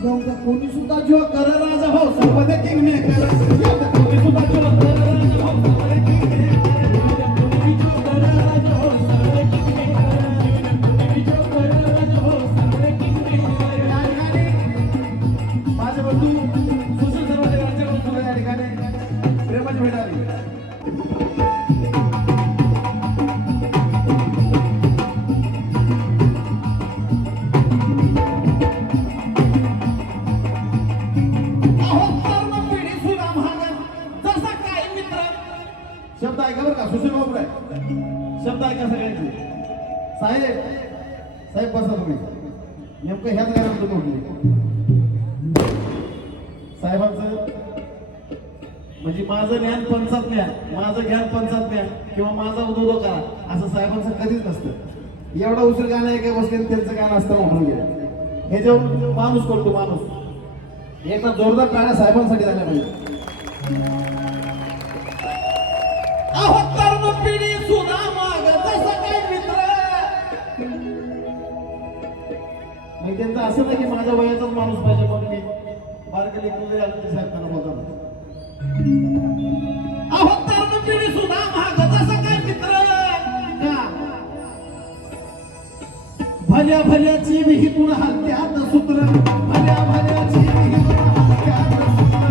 येऊद्या कोणी सुद्धा जो कर, राजा भाऊ सर्वदे किंग मेकर. येऊद्या कोणी सुद्धा जो कर, राजा भाऊ सर्वदे किंग मेकर. या ठिकाणी माझे बंधू सुशील सर्वदे यांच्याकडून सुद्धा या ठिकाणी प्रेमाची भेट आली. शब्द ऐका बरं का, सुशील बाबू आहे, शब्द ऐका सगळ्यांचे. साहेब साहेब बसा तुम्ही, नेमकं ह्याच गाण्यात तुम्ही उठले. साहेबांचं म्हणजे माझं ज्ञान पंचात ज्ञान, माझं ज्ञान पंचात ज्ञान किंवा माझा उदो करा असं साहेबांचं कधीच नसतं. एवढा उशीर गाणं एका बसले त्यांचं गाणं असताना उठून गेलं. हे जेव्हा माणूस करतो माणूस, एकदा जोरदार टाळ्या साहेबांसाठी झाल्या पाहिजे. अहो तरुण पिढी सुद्धा माग तसं काय मित्र. मग त्यांचं असं नाही की माझ्या वयाचाच माणूस पाहिजे म्हणून मी बारके लेकरू जरी आलं तरी साहेब त्यांना बोलतात. अहो तरुण पिढी सुद्धा माग तसं काय मित्र. का भल्या भल्याची विहितून हत्यात सूत्र, भल्या भल्याची विहितून हत्यात सूत्र,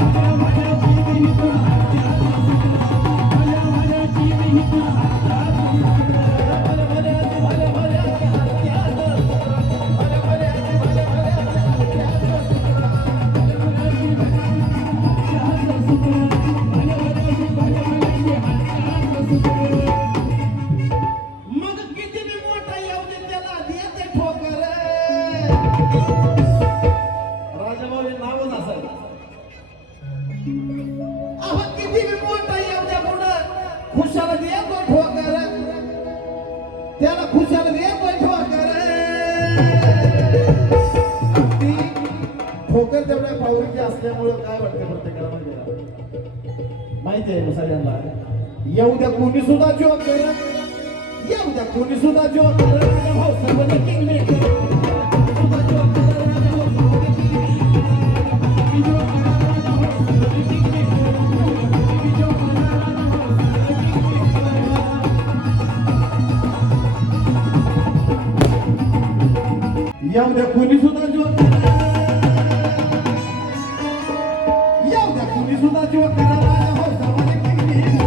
भल्या भल्याची विहितून हत्यात सूत्र, भल्या भल्याची विहितून हत्यात सूत्र, भल्या भल्याची भल्या भल्याची हत्यात सूत्र, भल्या भल्याची भल्या भल्याची हत्यात सूत्र, भल्या भल्याची हत्यात सूत्र, भल्या भल्याची भल्या भल्याची हत्यात सूत्र. मग किती बी मोठा येऊ दे त्याला देते ठोकर. राजाभाऊ हे नावच असायचं. अहो किती बी मोठा येऊ द्या पुढं खुशाला देतो ठोकर, त्याला खुशाला देतो ठोकर. ती ठोकर तेवढ्या पावरीची असल्यामुळं काय वाटतं प्रत्येकाला माहिती आहे सगळ्यांना. येऊ द्या कोणी सुद्धा जोक कर, येऊ द्या कोणी सुद्धा जोक कर, राजा भाऊ सर्वदे किंग मेकर. सुद्धा जोक कर, राजा भाऊ सर्वदे किंग मेकर. जोक कर, राजा भाऊ सर्वदे किंग मेकर. जोक कर, राजा भाऊ सर्वदे किंग मेकर. येऊ द्या कोणी सुद्धा जोक कर, येऊ द्या कोणी सुद्धा जोक कर, राजा भाऊ सर्वदे किंग मेकर.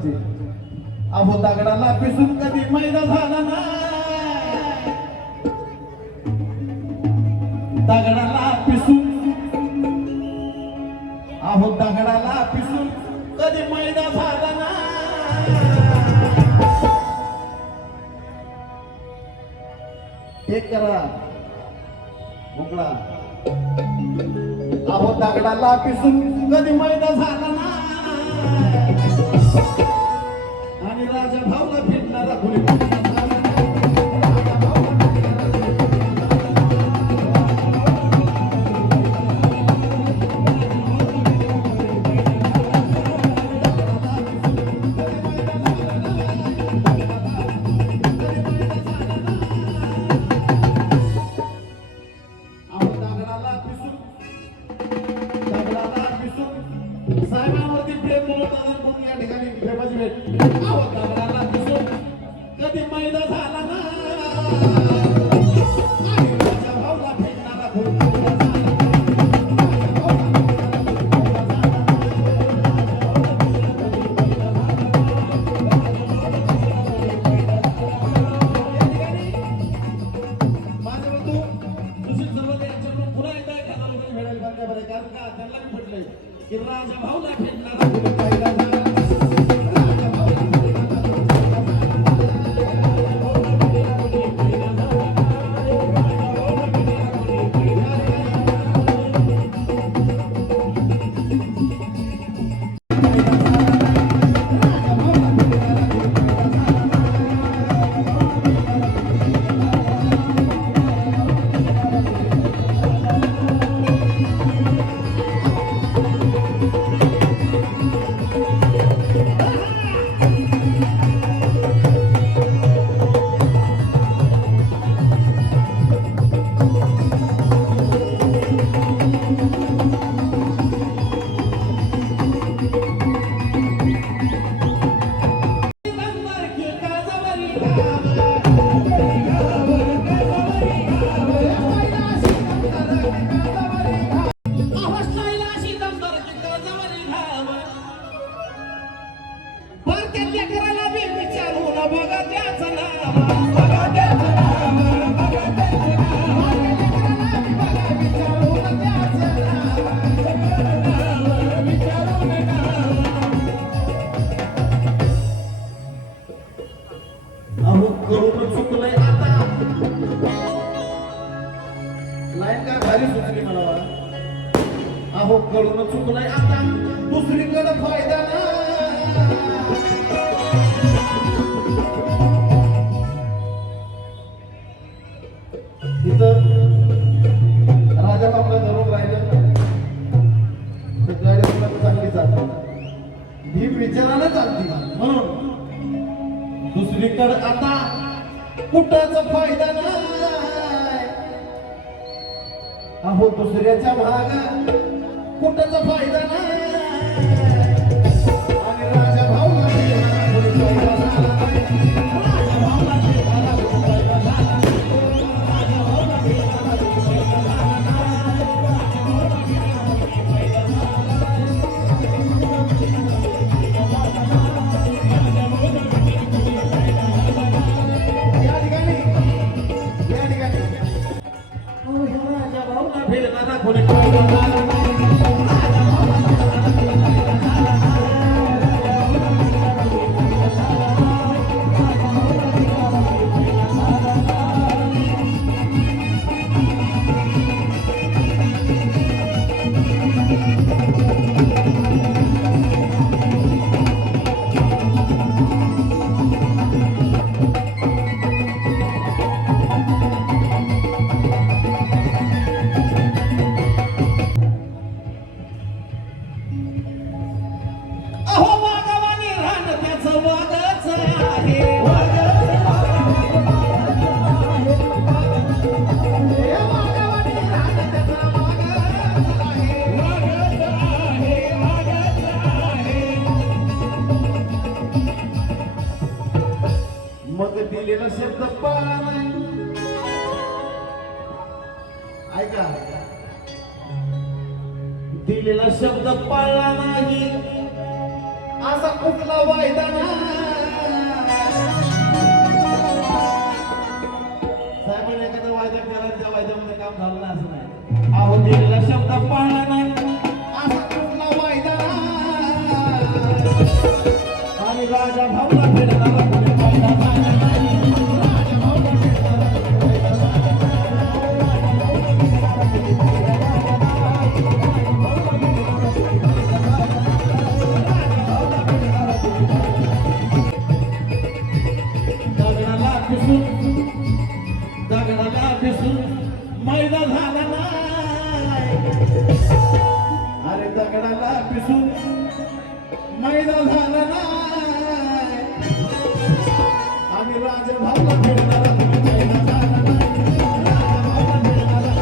मास्तरची. अहो दगडाला पिसून कधी मैदा झाला ना, दगडाला पिसून, अहो दगडाला पिसून कधी मैदा झाला ना. एक करा मोकळा. अहो दगडाला पिसून कधी मैदा झाला ना, आणि राजा भाऊला फिरणारा कोणी साहेबांवरती प्रेम बोलवताना म्हणून या ठिकाणी प्रेमाची भेट. अहो दगडाला पिसून कधी मैदा झाला ना, आणि राजा भाऊला फिरणारा कोणी कारण का त्यांना म्हटलंय की राजा भाऊला फिरणारा कोणी पाहिला ना. चुकलंय आता. लाईन काय भारी सुचली मला. अहो कळून चुकलंय आता, दुसरीकडे फायदा ना. तिथं राजा बाबा धरून राहिलं तर गाडी चांगली चालते, भीम विचारानं चालती. म्हणून दुसरीकडे आता कुठाच फायदा नाही. अहो दुसऱ्याच्या भाग कुठाच फायदा नाही. आणि राजा भाऊला कोणी फायदा झाला नाही. राजा भाऊला कोणी फायदा झाला नाही. राजा भाऊला कोणी फायदा झाला फिरणारा कोणी फायदा झाला नाही. मग दिलेला शब्द पाळला नाही. ऐका, दिलेला शब्द पाळला नाही. असा कुठला वायदा साहेबांनी एखादा वायदा केला त्या वायद्यामध्ये काम झालं नाही असं नाही. अहो दिलेला शब्द पाळला नाही असा कुठला वायदा आणि राजा भाऊला फेडणारा कोणी वायदा झाला नाही. राजा भाऊला फेडणारा कोणी वायदा झाला दगडाला पिसून मैदा झाला नाही. अरे दगडाला पिसून मैदा झाला नाही. आम्ही राजभावला फिरणारा मैदा झाला नाही. राजभावला फिरणारा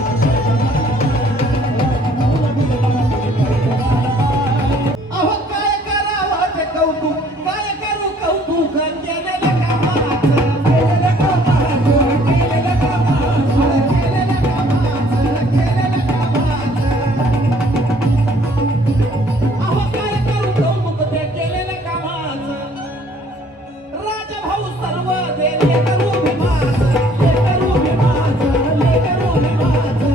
अहो काय करावं ते कौतुक काय करू कौतुक केलेलं कामाचं केलेलं कामाचं केलेलं कामाचं केलेलं कामाचं केलेलं कामाचं अहो काय करू कौतुक ते केलेलं कामाचं राजभाऊ सर्व दे लेकरू भीमाचं लेकरू भीमाचं लेकरू भीमाचं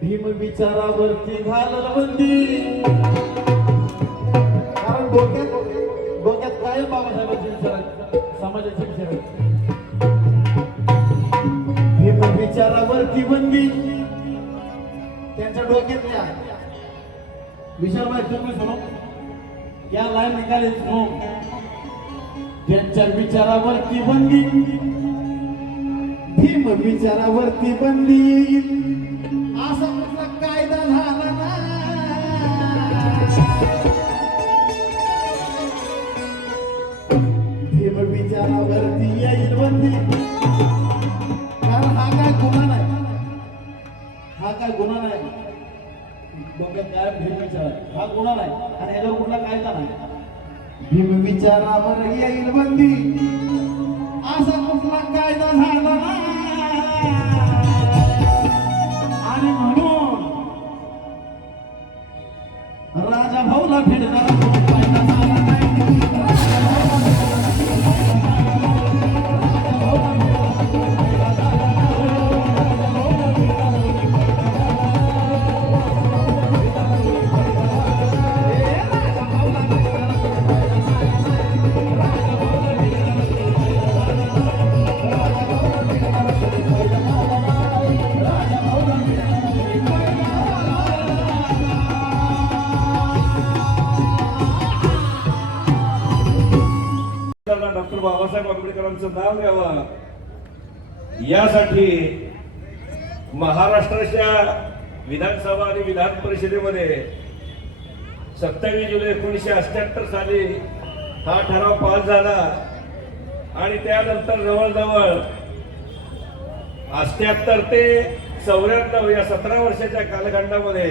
भीम विचारावरती घालल बंदी कारण डोक्यात काय बाबासाहेबांचे विचार समाजाचे विचार भीम विचारावरती बंदी त्यांच्या डोक्यातल्या विशाल भाई तुम्ही सुनो क्या लाइन निकाले सुनो त्यांच्या विचारावरती बंदी भीम विचारावरती बंदी येईल असा कुठला कायदा झाला ना भीम विचारावरती येईल बंदी कारण हा काय गुन्हा नाही हा काय गुन्हा नाही डोक्यात काय भीम विचार हा गुन्हा नाही आणि याच्यावर कुठला कायदा नाही भीम विचारावर येईल बंदी असा कुठला कायदा झाला ना आणि म्हणून राजा भाऊला फेडणारा कोणी कायदा झाला नाही. डॉक्टर बाबासाहेब आंबेडकरांचं नाव घ्यावं यासाठी महाराष्ट्राच्या विधानसभा आणि विधान परिषदेमध्ये 27 जुलै 1978 साली हा ठराव पास झाला आणि त्यानंतर जवळजवळ 78 ते 94 या 17 वर्षाच्या कालखंडामध्ये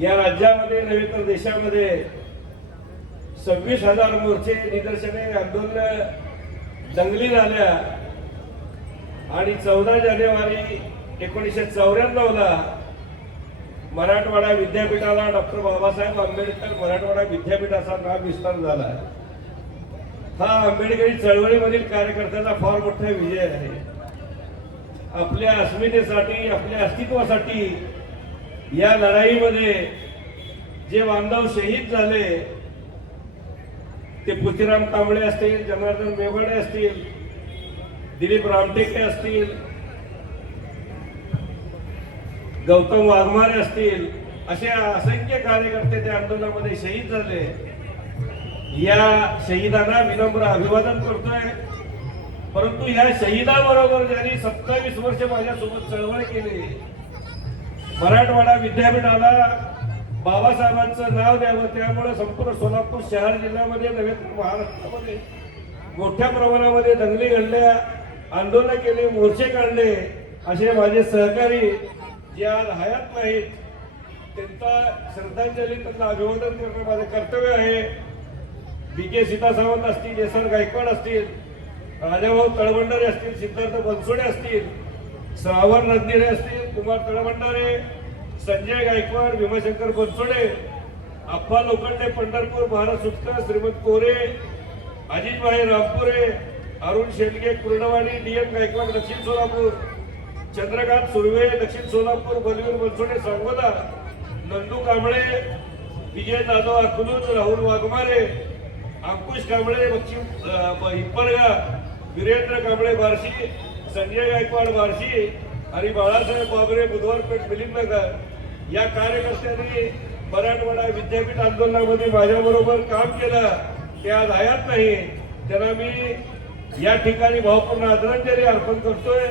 या राज्यामध्ये नव्हे तर देशामध्ये 26,000 मोर्चे निदर्शने आंदोलन दंगली झाल्या आणि 14 जानेवारी 1994 मराठवाडा विद्यापीठाला डॉक्टर बाबासाहेब आंबेडकर मराठवाडा विद्यापीठ असा नाव विस्तार झाला. हा आंबेडकरी चळवळीमधील कार्यकर्त्याचा फार मोठा विजय आहे. आपल्या अस्मितेसाठी आपल्या अस्तित्वासाठी या लढाईमध्ये जे बांधव शहीद झाले ते पुतीराम कांबळे असतील, जनार्दन मेवाडे असतील, दिलीप रामटेके असतील, गौतम वाघमारे असतील, असे असंख्य कार्यकर्ते त्या आंदोलनामध्ये शहीद झाले. या शहीदांना विनम्र अभिवादन करतोय. परंतु या शहीदाबरोबर ज्यांनी 27 वर्ष माझ्यासोबत चळवळ केली, मराठवाडा विद्यापीठाला बाबासाहेबांचं नाव द्यावं, त्यामुळे संपूर्ण सोलापूर शहर जिल्ह्यामध्ये नव्हे तर महाराष्ट्रामध्ये मोठ्या प्रमाणामध्ये दंगली घडल्या, आंदोलन केले, मोर्चे काढले. असे माझे सहकारी जे आज हयात नाहीत त्यांचा श्रद्धांजली, त्यांना अभिवादन करणं माझे कर्तव्य आहे. बी.के. सीता सावंत असतील, एस.आर. गायकवाड असतील, राजाभाऊ तळवंडारे असतील, सिद्धार्थ बनसोडे असतील, श्रावण रणदिवे असतील, कुमार तळभंडारे, संजय गायकवाड, भीमाशंकर बनसोडे, अप्पा लोखंडे पंढरपूर, महाराज सुटकर, श्रीमंत कोरे, अजितभाई रामपुरे, अरुण शेंडगे कुर्डवाडी, डीएम गायकवाड दक्षिण सोलापूर, चंद्रकांत सुर्वे दक्षिण सोलापूर, बलवीर बनसोडे सांगोला, नंदू कांबळे, विजय जाधव अकलूज, राहुल वाघमारे, अंकुश कांबळे हिप्परगा, वीरेंद्र कांबळे बार्शी, संजय गायकवाड बार्शी आणि बाळासाहेब बाबरे बुधवारपेठ मिलिंदनगर या कार्यकर्त्यांनी मराठवाडा विद्यापीठ आंदोलनामध्ये माझ्याबरोबर काम केलं. ते आज हयात नाही. त्यांना मी या ठिकाणी भावपूर्ण आदरांजली अर्पण करतोय,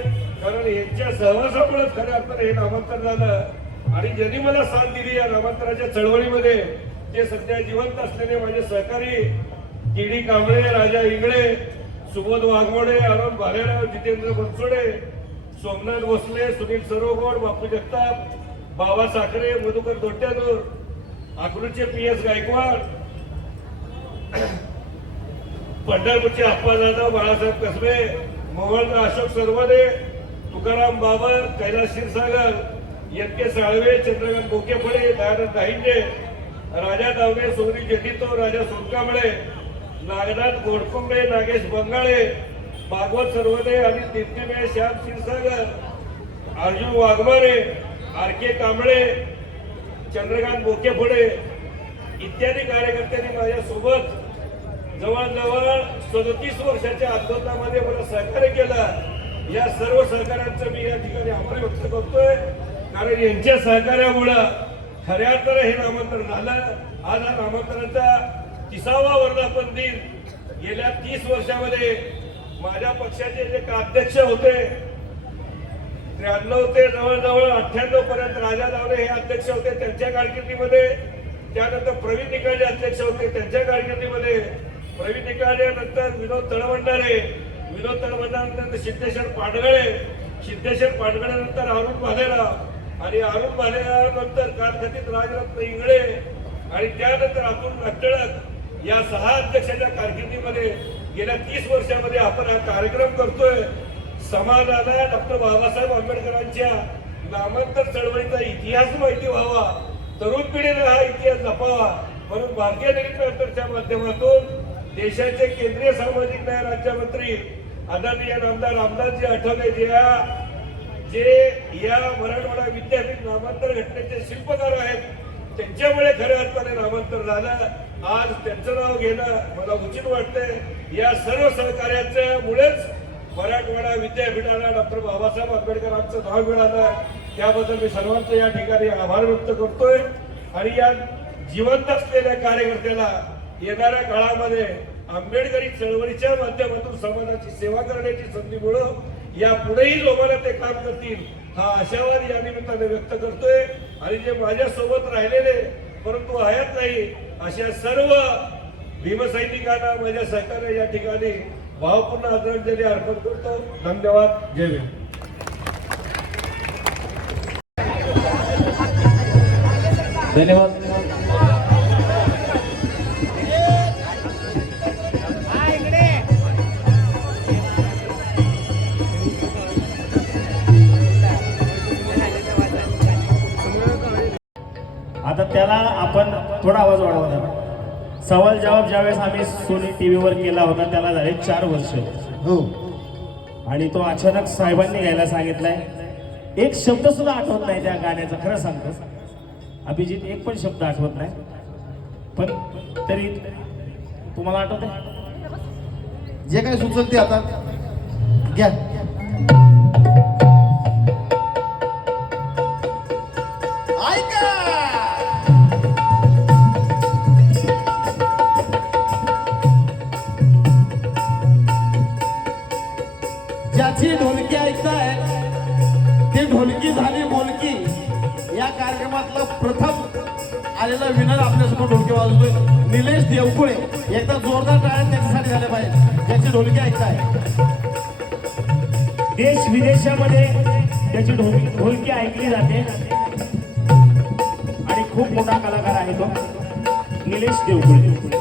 कारण यांच्या सहवासामुळेच खऱ्या अर्थाने हे नामांतर झालं. आणि ज्यांनी मला साथ दिली या नामांतराच्या चळवळीमध्ये ते सध्या जिवंत असलेले माझे सहकारी डी कांबळे, राजा इंगळे, सुबोध वाघमोडे, अरुण भालेराव, जितेंद्र बनसोडे, सोमनाथ भोसले, सुनील सरोगोड, बापू जगताप, बाबा साखरे, मधुकर दोट्यादूर, अकलूजचे PS गायकवाड, पंढरपूरचे अप्पा जाधव, बाळासाहेब कसबे, मोहोळचा अशोक सरवदे, तुकाराम बाबर, कैलास क्षीरसागर, YK साळवे, चंद्रकांत बोकेफळे, दयानंद दाहिंजे, राजा दावणे, सोनी जटितो, राजा सोनकांबळे, नागनाथ गोडकुंबे, नागेश बंगाळे, भागवत सरवदे आणि दीप्तिमय श्याम क्षीरसागर, अर्जुन वाघमारे, RK कांबळे, चंद्रकांत बोकेफळे इत्यादी कार्यकर्त्यांनी माझ्यासोबत जवळजवळ 37 वर्षाच्या आंदोलनामध्ये मला सहकार्य केलं. या सर्व सहकार्यांचं मी या ठिकाणी आभार व्यक्त करतोय, कारण यांच्या सहकार्यामुळं खऱ्या अर्थाने हे नामांतर झालं. आज हा नामांतराचा 30वा वर्धापन दिन. गेल्या 30 वर्षामध्ये माझ्या पक्षाचे जे अध्यक्ष होते 93 ते जवळजवळ 98 पर्यंत राजा दावणे हे अध्यक्ष होते त्यांच्या कारकिर्दीमध्ये. त्यानंतर प्रवीण निकाळे अध्यक्ष होते त्यांच्या कारकिर्दीमध्ये. प्रवीण निकाळे नंतर विनोद तळवंडारे, विनोद तळवंडारे सिद्धेश्वर पाटगळे, सिद्धेश्वर पाटगळे नंतर अरुण भालेराव आणि अरुण भालेराव नंतर कारकर्दीत राजरत्न इंगळे आणि त्यानंतर अतुल टिळक या 6 अध्यक्षाच्या कारकिर्दीमध्ये गेल्या 30 वर्षामध्ये आपण हा कार्यक्रम करतोय. समाजाला डॉक्टर बाबासाहेब आंबेडकरांच्या नामांतर चळवळीचा इतिहास माहिती व्हावा, तरुण पिढीने हा इतिहास जपावा म्हणून भारतीय निरीक्षणाच्या माध्यमातून देशाचे केंद्रीय सामाजिक न्याय राज्यमंत्री आदरणीय नामदार रामदासजी आठवले जे या मराठवाडा विद्यापीठ नामांतर घटनेचे शिल्पकार आहेत, त्यांच्यामुळे खऱ्या अर्थाने नामांतर झालं. आज त्यांचं नाव घेणं मला उचित वाटतंय. या सर्व सहकार्याच्या मुळेच मराठवाडा विद्यापीठाला डॉक्टर बाबासाहेब आंबेडकरांचं नाव मिळालं. त्याबद्दल मी सर्वांचं या ठिकाणी आभार व्यक्त करतोय. आणि या जिवंत असलेल्या कार्यकर्त्याला येणाऱ्या काळामध्ये आंबेडकरी चळवळीच्या माध्यमातून समाजाची सेवा करण्याची संधी मिळो, या पुढेही लोकांना ते काम करतील हा आशावाद या निमित्ताने व्यक्त करतोय. आणि जे माझ्या सोबत राहिलेले परंतु हयात नाही अशा सर्व भीमसैनिकांना माझ्या सहकार्य या ठिकाणी भावपूर्ण आदरांजली अर्पण करतो. धन्यवाद. जय भीम. धन्यवाद. आता त्याला आपण थोडा आवाज वाढवला. सवाल जवाब ज्यावेळेस आम्ही सोनी टीव्हीवर केला होता त्याला झाले 4 वर्ष. हो. आणि तो अचानक साहेबांनी घ्यायला सांगितलाय. एक शब्द सुद्धा आठवत नाही त्या गाण्याचा, खरं सांगतो अभिजित, एक पण शब्द आठवत नाही. पण तरी तुम्हाला आठवत आहे? जे काही सुचल ते आता घ्या. ऐका. ज्याची ढोलकी ऐकताय ती ढोलकी झाली बोलकी. या कार्यक्रमातला प्रथम आलेला विनर आपल्यासमोर ढोलकी वाजतोय निलेश देवकुळे. एकदा जोरदार टाळ्या त्याच्यासाठी झाल्या पाहिजे ज्याची ढोलकी ऐकताय. देश विदेशामध्ये त्याची ढोलकी ऐकली जाते आणि खूप मोठा कलाकार आहे तो निलेश देवकुळे.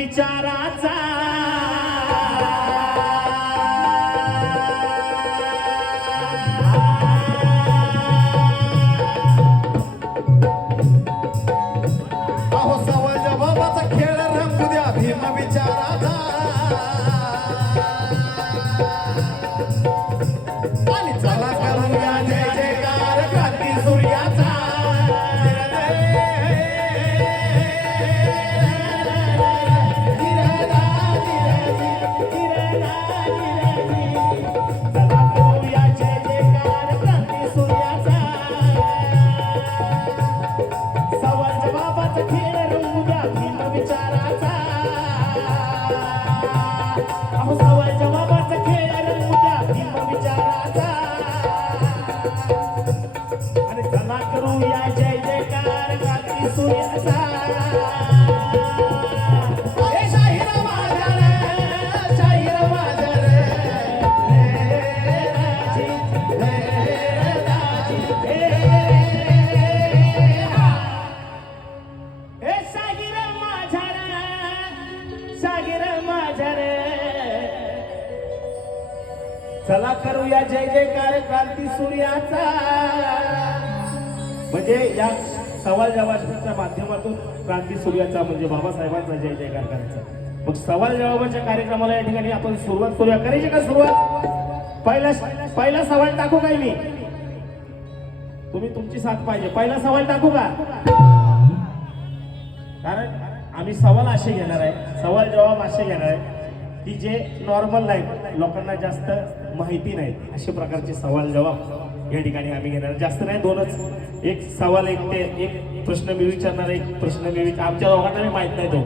विचाराचा अहो सवाल जबाबाचा खेळ रंगू द्या भीम विचाराचा आणि चला करूया जय जयकार क्रांती सूर्याचा जय जयकार क्रांती सूर्याचा चला करूया जय जयकार क्रांती सूर्याचा म्हणजे या सवाल जवाबाच्या माध्यमातून क्रांती सूर्याचा म्हणजे बाबासाहेबांचा जय जयकार करायचा. मग सवाल जवाबाच्या कार्यक्रमाला या ठिकाणी आपण सुरुवात करूया. करायची का सुरुवात? पहिला सवाल टाकू काय मी? तुम्ही तुमची साथ पाहिजे. पहिला सवाल टाकू का? कारण आम्ही सवाल असे घेणार आहे, सवाल जवाब असे घेणार आहे की जे नॉर्मल नाही, लोकांना जास्त माहिती नाही अशा प्रकारचे सवाल जवाब या ठिकाणी आम्ही घेणार. जास्त नाही, दोनच. एक सवाल एक प्रश्न मी विचारणार, एक प्रश्न मी आमच्या दोघांनाही माहित नाही, तो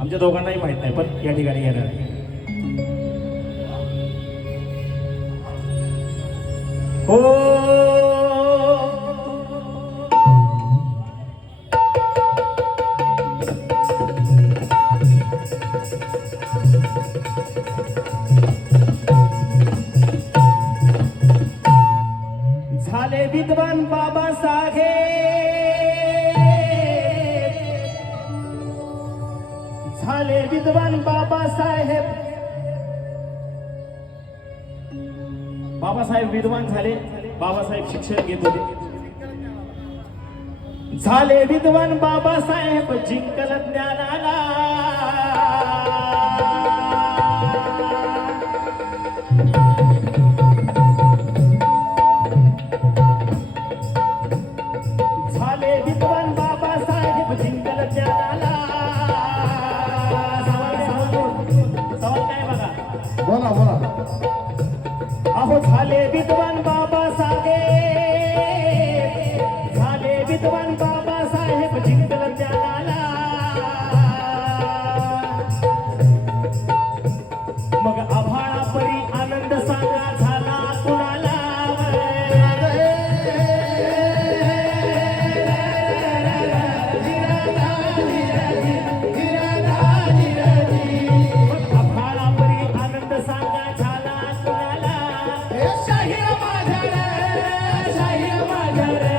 आमच्या दोघांनाही माहित नाही, पण या ठिकाणी घेणार आहे. हो झाले विद्वान बाबासाहेब, झाले विद्वान बाबासाहेब. बाबासाहेब विद्वान झाले, बाबासाहेब शिक्षण घेत होते. झाले विद्वान बाबासाहेब, जिंकल ज्ञानाला. झाले विद्वान बाबासाहेब, जिंकल ज्ञानाला. सवाल काय बघा? बोला बोला. अहो झाले विद्वान बाबासाहेब, झाले विद्वान बाबासाहेब, जिंकल ज्ञानाला. मग आभाळा परी आनंद सांगा झाला कुणाला. आभाळा परी आनंद सांगा झाला कुणाला. शाहीर माझ्या रे, शाहीर माझ्या रे,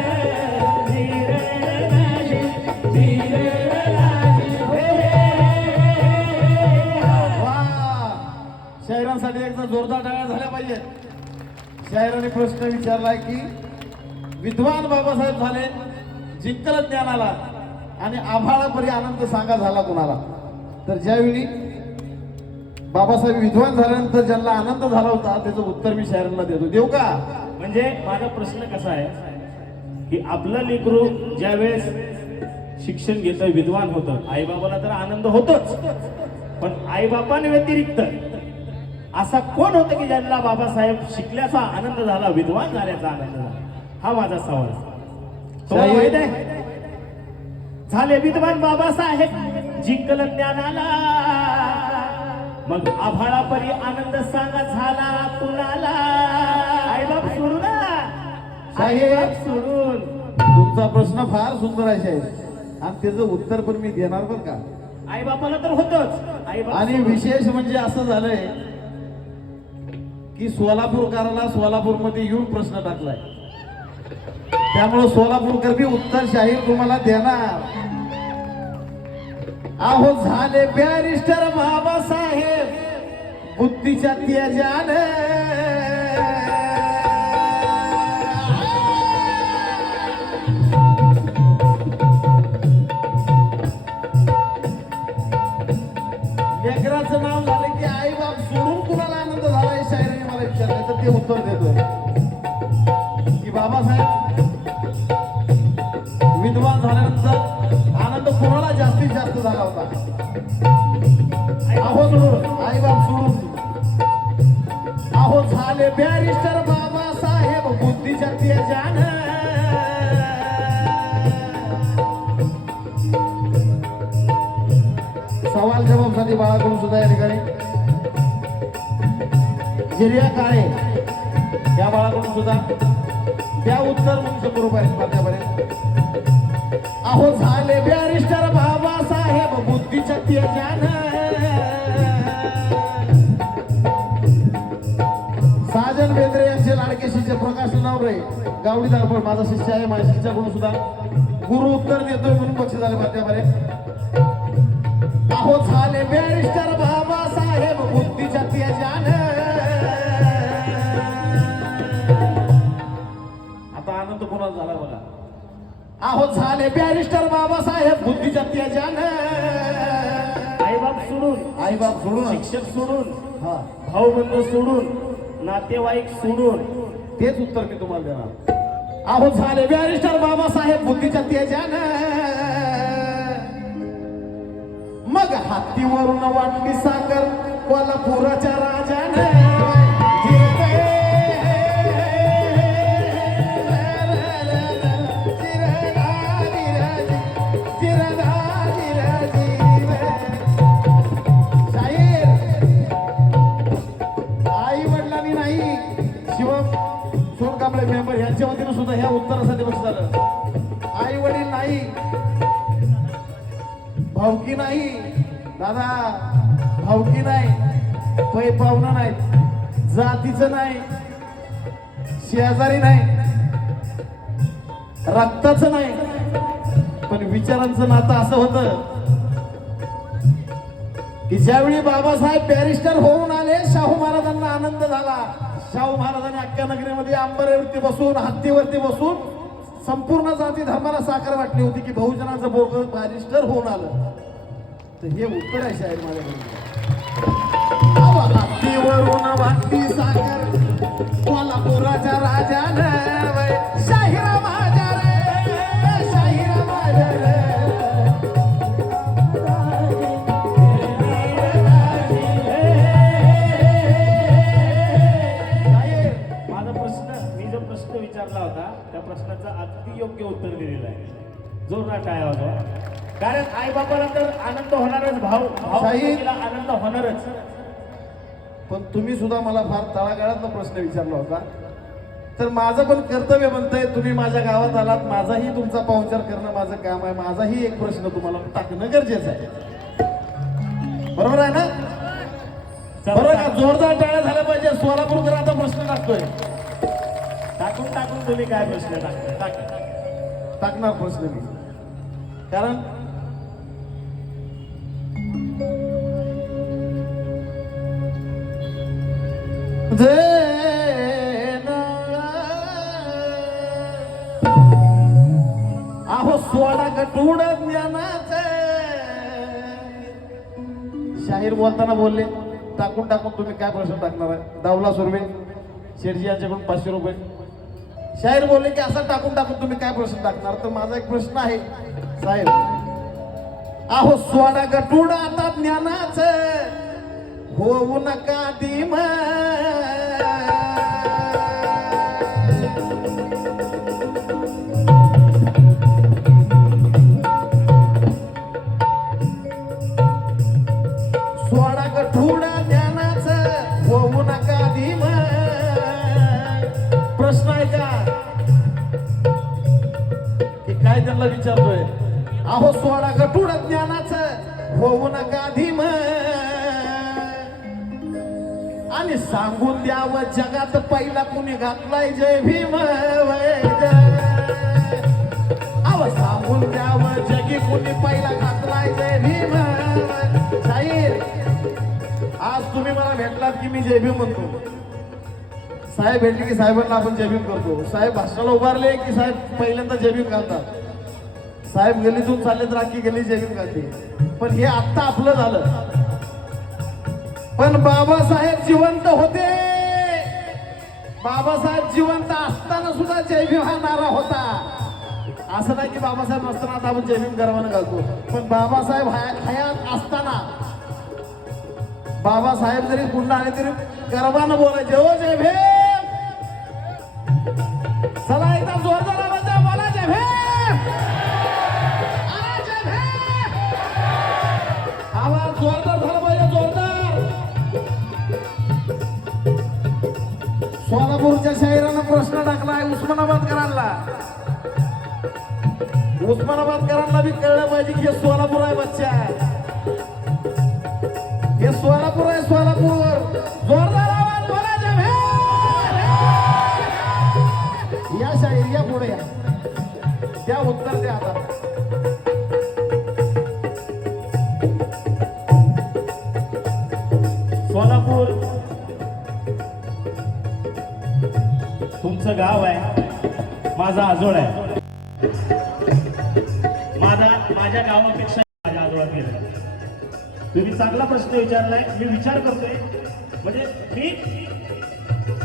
धीर राजी, धीर राजी. वा, शाहिरांसाठी एकदा जोरदार टाळ्या झाल्या पाहिजे. शाहिराने प्रश्न विचारलाय की विद्वान बाबासाहेब झाले, जिंकल ज्ञानाला, आणि आभाळापरी आनंद सांगा झाला कुणाला. तर ज्यावेळी बाबासाहेब विद्वान झाल्यानंतर ज्यांना आनंद झाला होता त्याचं उत्तर मी शाहिरांना देतो. देऊ का? म्हणजे माझा प्रश्न कसा आहे की आपलं लेकरू ज्या वेळेस शिक्षण घेतं, विद्वान होतं, आईबाबाला तर आनंद होतोच, पण आईबापांव्यतिरिक्त असा कोण होतं की ज्यांना बाबासाहेब शिकल्याचा आनंद झाला, विद्वान झाल्याचा आनंद झाला? हा माझा सवाल. तुम्हाला माहित आहे? झाले विद्वान बाबासाहेब, जिंकल ज्ञानाला. मग आभाळापरी आनंद सांगा झाला कुणाला. आईबाप सोडून साहेब सोडून. तुमचा प्रश्न फार सुंदर आहे साहेब, आणि त्याचं उत्तर पण मी देणार बरं का. आई बापाला तर होतच. आणि विशेष म्हणजे असं झालंय की सोलापूरकराला सोलापूरमध्ये येऊन प्रश्न टाकलाय, त्यामुळे सोलापूरकर बी उत्तर शाहीर तुम्हाला देणार. अहो झाले बॅरिस्टर बाबासाहेब बुद्धीच्या तेजाने लेकराचं नाव झालं की आई बाप सोडून कुणाला आनंद झाला हे शायराने मला विचारलं तर ते उत्तर देतोय की बाबासाहेब विद्वान झाल्यानंतर आनंद कोणाला जास्तीत जास्त झाला होता अहो सोडून आई बाप सोडून अहो झाले बॅरिस्टर बाबासाहेब बुद्धीच्या तेजाने सवाल जबाबसाठी बाळाकडून सुद्धा या ठिकाणी हिरिया काळे या बाळाकडून सुद्धा त्या उत्तर म्हणून 100 रुपये स्पर्धापर्यंत अहो झाले बॅरिस्टर बाबासाहेब बुद्धीच्या तेजाने साजन बेंद्रे यांचे लाडके शिष्य प्रकाश नवरे गावडी दारपड माझा शिष्य आहे माझ्या शिष्याकडून सुद्धा गुरु उत्तर देतोय म्हणून बक्षीस झाले माध्यमापर्यंत अहो झाले बॅरिस्टर बाबासाहेब बुद्धीच्या तेजाने आता आनंद कोणाला झाला बघा अहो झाले बॅरिस्टर बाबासाहेब बुद्धीच्या तेजाने आईबाप सोडून आईबाप सोडून शिक्षक सोडून हा भाऊ बंधू सोडून नातेवाईक सोडून तेच उत्तर मी तुम्हाला देणार अहो झाले बॅरिस्टर बाबासाहेब बुद्धीच्या तेजाने मग हत्तीवरून वाटली साखर कोल्हापुराच्या राजाने आई वडिलांनी नाही शिवम सोनकांबळे मेंबर यांच्या वतीनं सुद्धा ह्या उत्तरासाठी बक्षीस झालं आई वडील नाही भावकी नाही दादा भावकी नाही पै पाहुणं नाही जातीचं नाही शेजारी नाही रक्ताचं नाही पण विचारांचं नातं असं होतं की ज्यावेळी बाबासाहेब बॅरिस्टर होऊन आले शाहू महाराजांना आनंद झाला शाहू महाराजांनी अख्ख्या नगरीमध्ये अंबरेवरती बसून हत्तीवरती बसून संपूर्ण जाती धर्माला साखर वाटली होती की बहुजनाचं बोर्ग बॅरिस्टर होऊन आलं तर हे उत्तर आहे शाहीर माझ्याकडे हत्तीवरून वाटली साखर कोल्हापुराच्या राजाने शाहिरा माझ्या रे शाहिरा माझ्या रे प्रश्न विचारला होता त्या प्रश्नाचं अगदी योग्य उत्तर दिलेलं आहे जोरदार टाळ्या वाजवा कारण आई बाबाला तर आनंद होणारच भाऊला आनंद होणारच पण तुम्ही सुद्धा मला फार तळागाळातला प्रश्न विचारला होता तर माझं पण कर्तव्य बनतंय तुम्ही माझ्या गावात आलात माझाही तुमचा पाहुणचार करणं माझं काम आहे माझाही एक प्रश्न तुम्हाला टाकणं गरजेचं आहे बरोबर आहे ना बरोबर का जोरदार टाळ्या झाल्या पाहिजे सोलापूरकर आता प्रश्न टाकतोय टाकून टाकून तुम्ही काय प्रश्न टाकणार प्रश्न मी कारण अहो सोडा गटूड ज्ञानाचे शाहीर बोलताना बोलले टाकून टाकून तुम्ही काय प्रश्न टाकणार आहे दावला सुर्वे शेठजी यांच्याकडून 500 रुपये शाहीर बोलले की असं टाकून टाकून तुम्ही काय प्रश्न टाकणार तर माझा एक प्रश्न आहे साहेब अहो सोडा गटूड आता ज्ञानाचं होऊ नका धीम सोडा गटूड ज्ञानाचं होऊ नका धीम प्रश्न आहे का की काय त्यांना विचारतोय अहो सोडा गटूड ज्ञानाचं होऊ नका धीम आणि सांगून द्यावं जगात पहिला कुणी घातलाय जय भीम अहो सांगून द्यावं जगी कोणी पहिला घातलाय जय भीम शाहीर. आज तुम्ही मला भेटलात की मी जय भीम म्हणतो. साहेब भेटले की साहेबांना आपण जय भीम करतो. साहेब भाषणाला उभारले की साहेब पहिल्यांदा जय भीम घालतात. साहेब गल्लीतून चालले तर अख्खी गल्ली जय भीम घालते. पण हे आत्ता आपलं झालं. पण बाबासाहेब जिवंत होते. बाबासाहेब जिवंत असताना सुद्धा जय भीम हा नारा होता. असं नाही की बाबासाहेब नसताना आता आपण जय भीम गर्वानं घालतो. पण बाबासाहेब हयात असताना बाबासाहेब जरी पुन्हा आले तरी गर्वानं बोलायचे हो जय भीम. चला एकदा जोरदार आवाजात बोला जय भीम. जय भीम. आवाज जोरदार झाला पाहिजे जोरदार. सोलापूरच्या शाहिरानं प्रश्न टाकलाय उस्मानाबादकरांना. उस्मानाबादकरांना बी कळलं पाहिजे की हे सोलापूर आहे बच्चा. हे सोलापूर आहे सोलापूर. जोरदार आवाज बोला जय भीम. या शाहीर या पुढे या. त्या उत्तर द्या आता. सोलापूर तुमचं गाव आहे, माझा आजोळ आहे. माझ्या गावापेक्षा माझ्या आजोळात गेलं. तुम्ही चांगला प्रश्न विचारलाय. मी विचार करतोय म्हणजे मी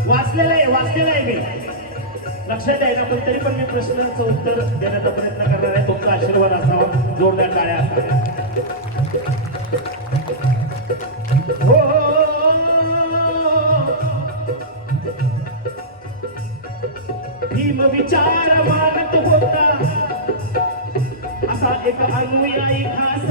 वाचलेला आहे मी लक्षात आहे ना. पण तरी पण मी प्रश्नाचं उत्तर देण्याचा प्रयत्न करणार आहे. तुमचा आशीर्वाद असावा, जोरदार टाळ्या असाव्या. हो भीम विचार मानत होता असा एक अनुयायी खास.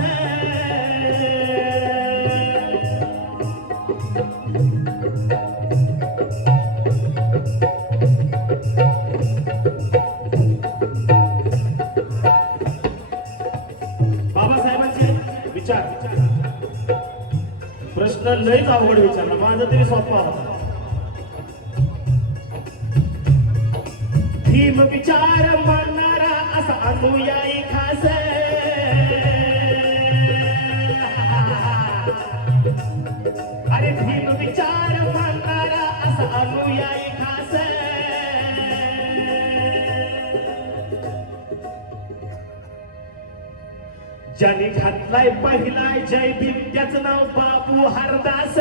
बाबासाहेबांचे विचार प्रश्न लयच अवघड विचारला. माझा तरी सोपा होता. भीम विचार मानणारा असा अनुयायी खास. अरे भीम विचार मानणारा असा अनुयायी खास. ज्याने घातलाय पहिलाय जय भीम त्याचं नाव बापू हरदास.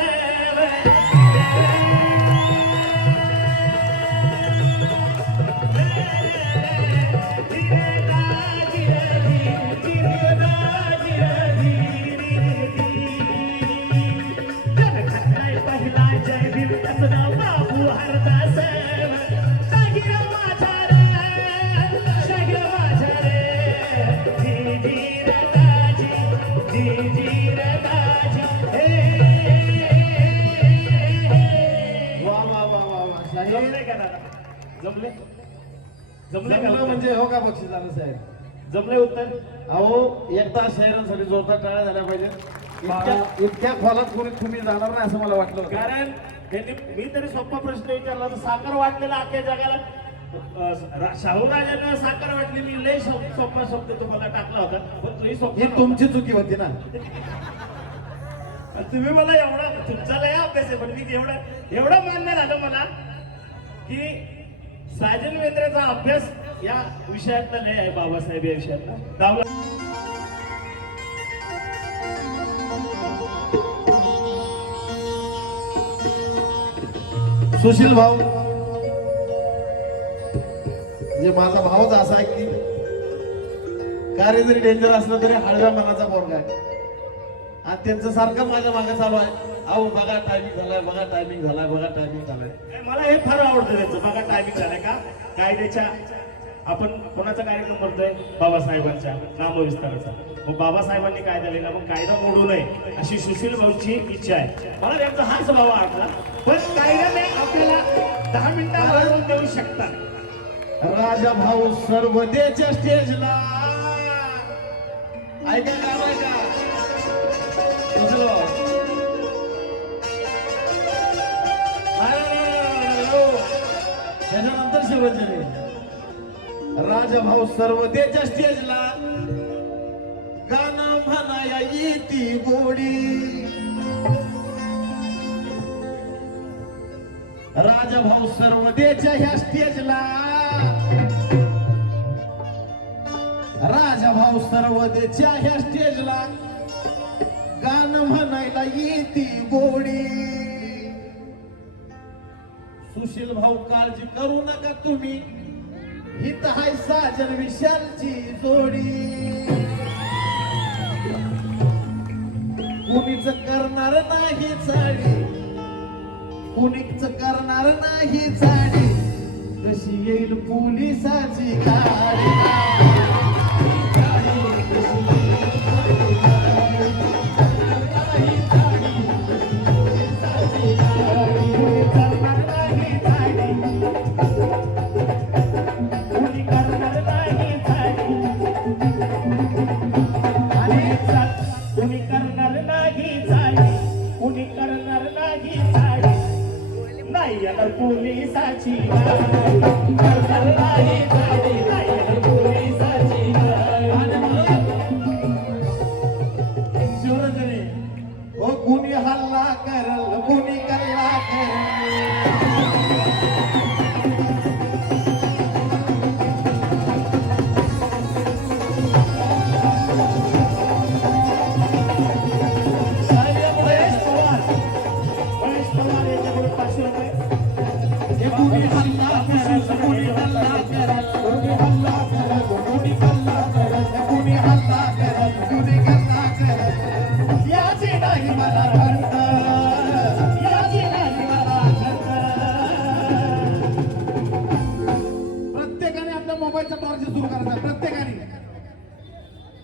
जमले जमले जमलं म्हणजे हो का बक्षीस झालं साहेब. जमले उत्तर. अहो एकदा शाहिरांसाठी जोरदार टाळ्या झाल्या पाहिजे. इतक्या खोलात कोणी तुम्ही जाणार नाही असं मला वाटलं होतं. कारण त्यांनी मी तरी सोपा प्रश्न विचारला तर साखर वाटलेला अख्ख्या जगाला. शाहूराजांना साखर वाटली. मी लय सोपा शब्द तुम्हाला टाकला होता पण तुम्ही ही सोपा तुमची चुकी होती ना. तुम्ही मला एवढा तुमचा लय अभ्यास आहे पण मी एवढं मान्य झालं मला की साजन वेंद्रेचा अभ्यास या विषयातला लय आहे. बाबासाहेब या विषयातला दावला. सुशील भाऊ म्हणजे माझा भावच असा आहे की कार्य जरी डेंजर असलं तरी हळव्या मनाचा पोरगा आहे. आणि त्यांचं सारखं माझ्या मागे चालू आहे. अहो बघा टायमिंग झालाय, बघा टायमिंग झालाय, बघा टायमिंग झालाय. मला हे फार आवडतं त्याचं. बघा टायमिंग झालाय का कायद्याच्या. आपण कोणाचा कार्यक्रम करतोय बाबासाहेबांच्या नामविस्ताराचा. मग बाबासाहेबांनी कायदा लिहिला मग कायदा मोडू नये अशी सुशील भाऊची इच्छा आहे. मला त्यांचा हाच भाव आवडला. पण कायद्याने आपल्याला 10 मिनिटं वाढवून देऊ शकतात. राजा भाऊ सर्वदेच्या स्टेजला ऐका गाव ऐका. त्याच्यानंतर शेवटचे राजाभाऊ सर्व त्याच्या स्टेजला गाणं म्हणाया येती गोडी. राजाभाऊ सर्व त्याच्या ह्या स्टेजला राजाभाऊ सर्व त्याच्या ह्या स्टेजला गाणं म्हणायला येती गोडी. सुशील भाऊ काळजी करू नका तुम्ही, हित हाय साजन विशालची जोडी. कुणीच करणार नाही चाडी, कुणीच करणार नाही चाडी, कशी येईल पोलिसाची गाडी. पोलिसाची करणार नाही झाली, नाही पोलिसाची. शिवरंजनी हो कुणी हल्ला करल, कुणी कल्ला करल.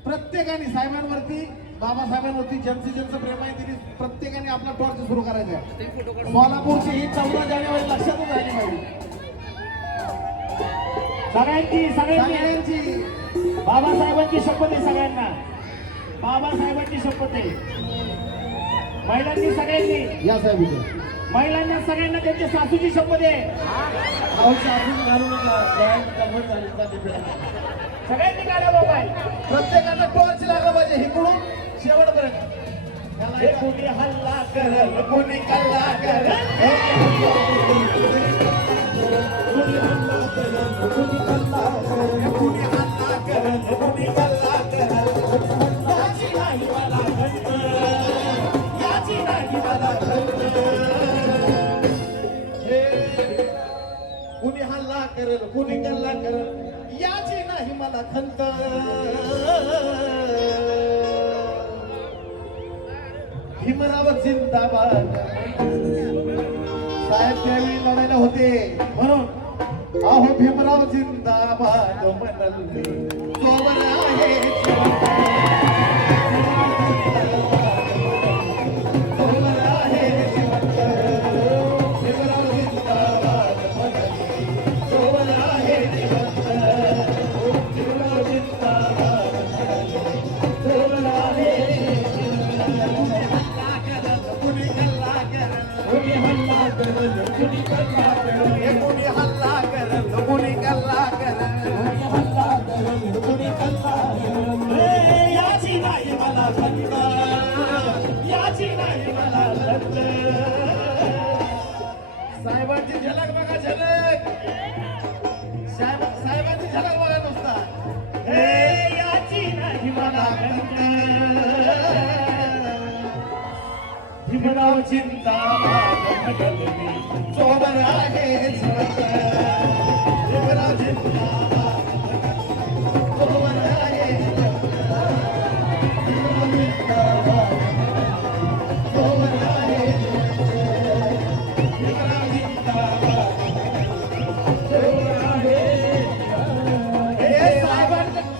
प्रत्येकाने साहेबांवरती, बाबासाहेबांवरती ज्यांचं प्रेम आहे त्यांनी प्रत्येकाने आपला टॉर्च सुरू करायचा आहे. सोलापूरची ही 14 जानेवारी लक्षातच राहिली पाहिजे सगळ्यांची. बाबासाहेबांची शपथ आहे सगळ्यांना, बाबासाहेबांची शपथ आहे. महिलांनी सगळ्यांनी, या साहेब महिलांना सगळ्यांना त्यांच्या सासूची शपथ आहे. घालू नका, सगळ्यांनी काढा मोबाईल. प्रत्येकाला टॉर्च लागला पाहिजे इकडून शेवटपर्यंत. कोणी हल्ला करल, कोणी कल्ला करल, कोणी हल्ला करल, कोणी कल्ला करल, कोणी हल्ला करल, कोणी कल्ला करल. याची नाही मला खंत, याची नाही मला खंत. कुणी हल्ला करेल, कुणी कल्ला करेल, याची नाही मला खंत. भीमराव जिंदाबाद. साहेब त्यावेळी लढायला होते म्हणून अहो भीमराव जिंदाबाद म्हणले जोवर आहे जोवर आहे भीमराव जिंदाबाद म्हणले जोवर आहे भीमराव जिंदाबाद म्हणले जोवर आहे. कुणी हल्ला करल, कुणी कल्ला करल, कुणी हल्ला करल, कुणी कल्ला करल, कुणी कल्ला करल. याची नाही मला खंत, याची नाही मला खंत. साहेबांची झलक बघा, झलक साहेबांची झलक बघा नुसता. याची नाही मला खंत. भीमराव जिंदाबाद म्हणले जोवर आहे जिवंत. भीमराव जिंदाबाद जोवर आहे भीमराव जिंदाबाद जोवर आहे भीमराव जिंदाबाद जोवर आहे.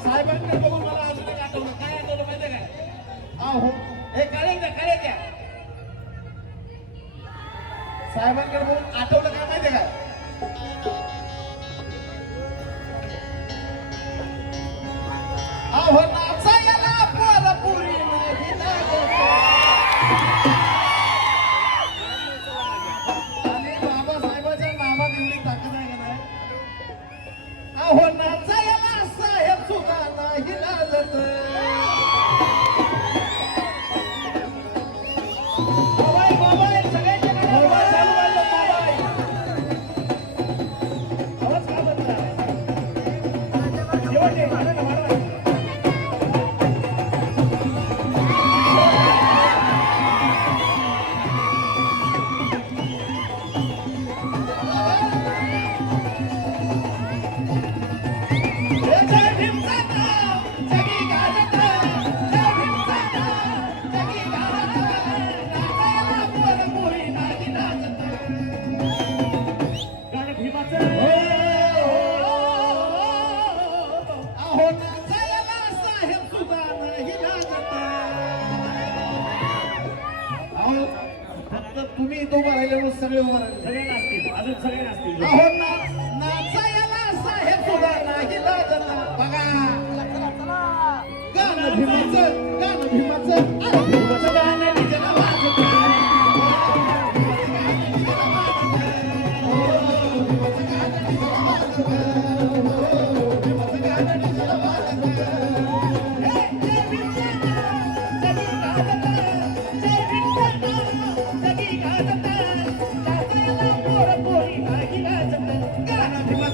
साहेबांकडे बघून मला अजून एक आठवलं. काय आठवलं माहिती काय? अहो हे काढेल द्या साहेबांकडे बघून आठवलं काय माहितीये काय? सगळे नाचतील. अहो नाचायला साहेब सुद्धा नाही लाजला बघा गाणं भीमाचं अरे भीमाचं गाणं डीजेला वाजतं. गाणं भीमाचं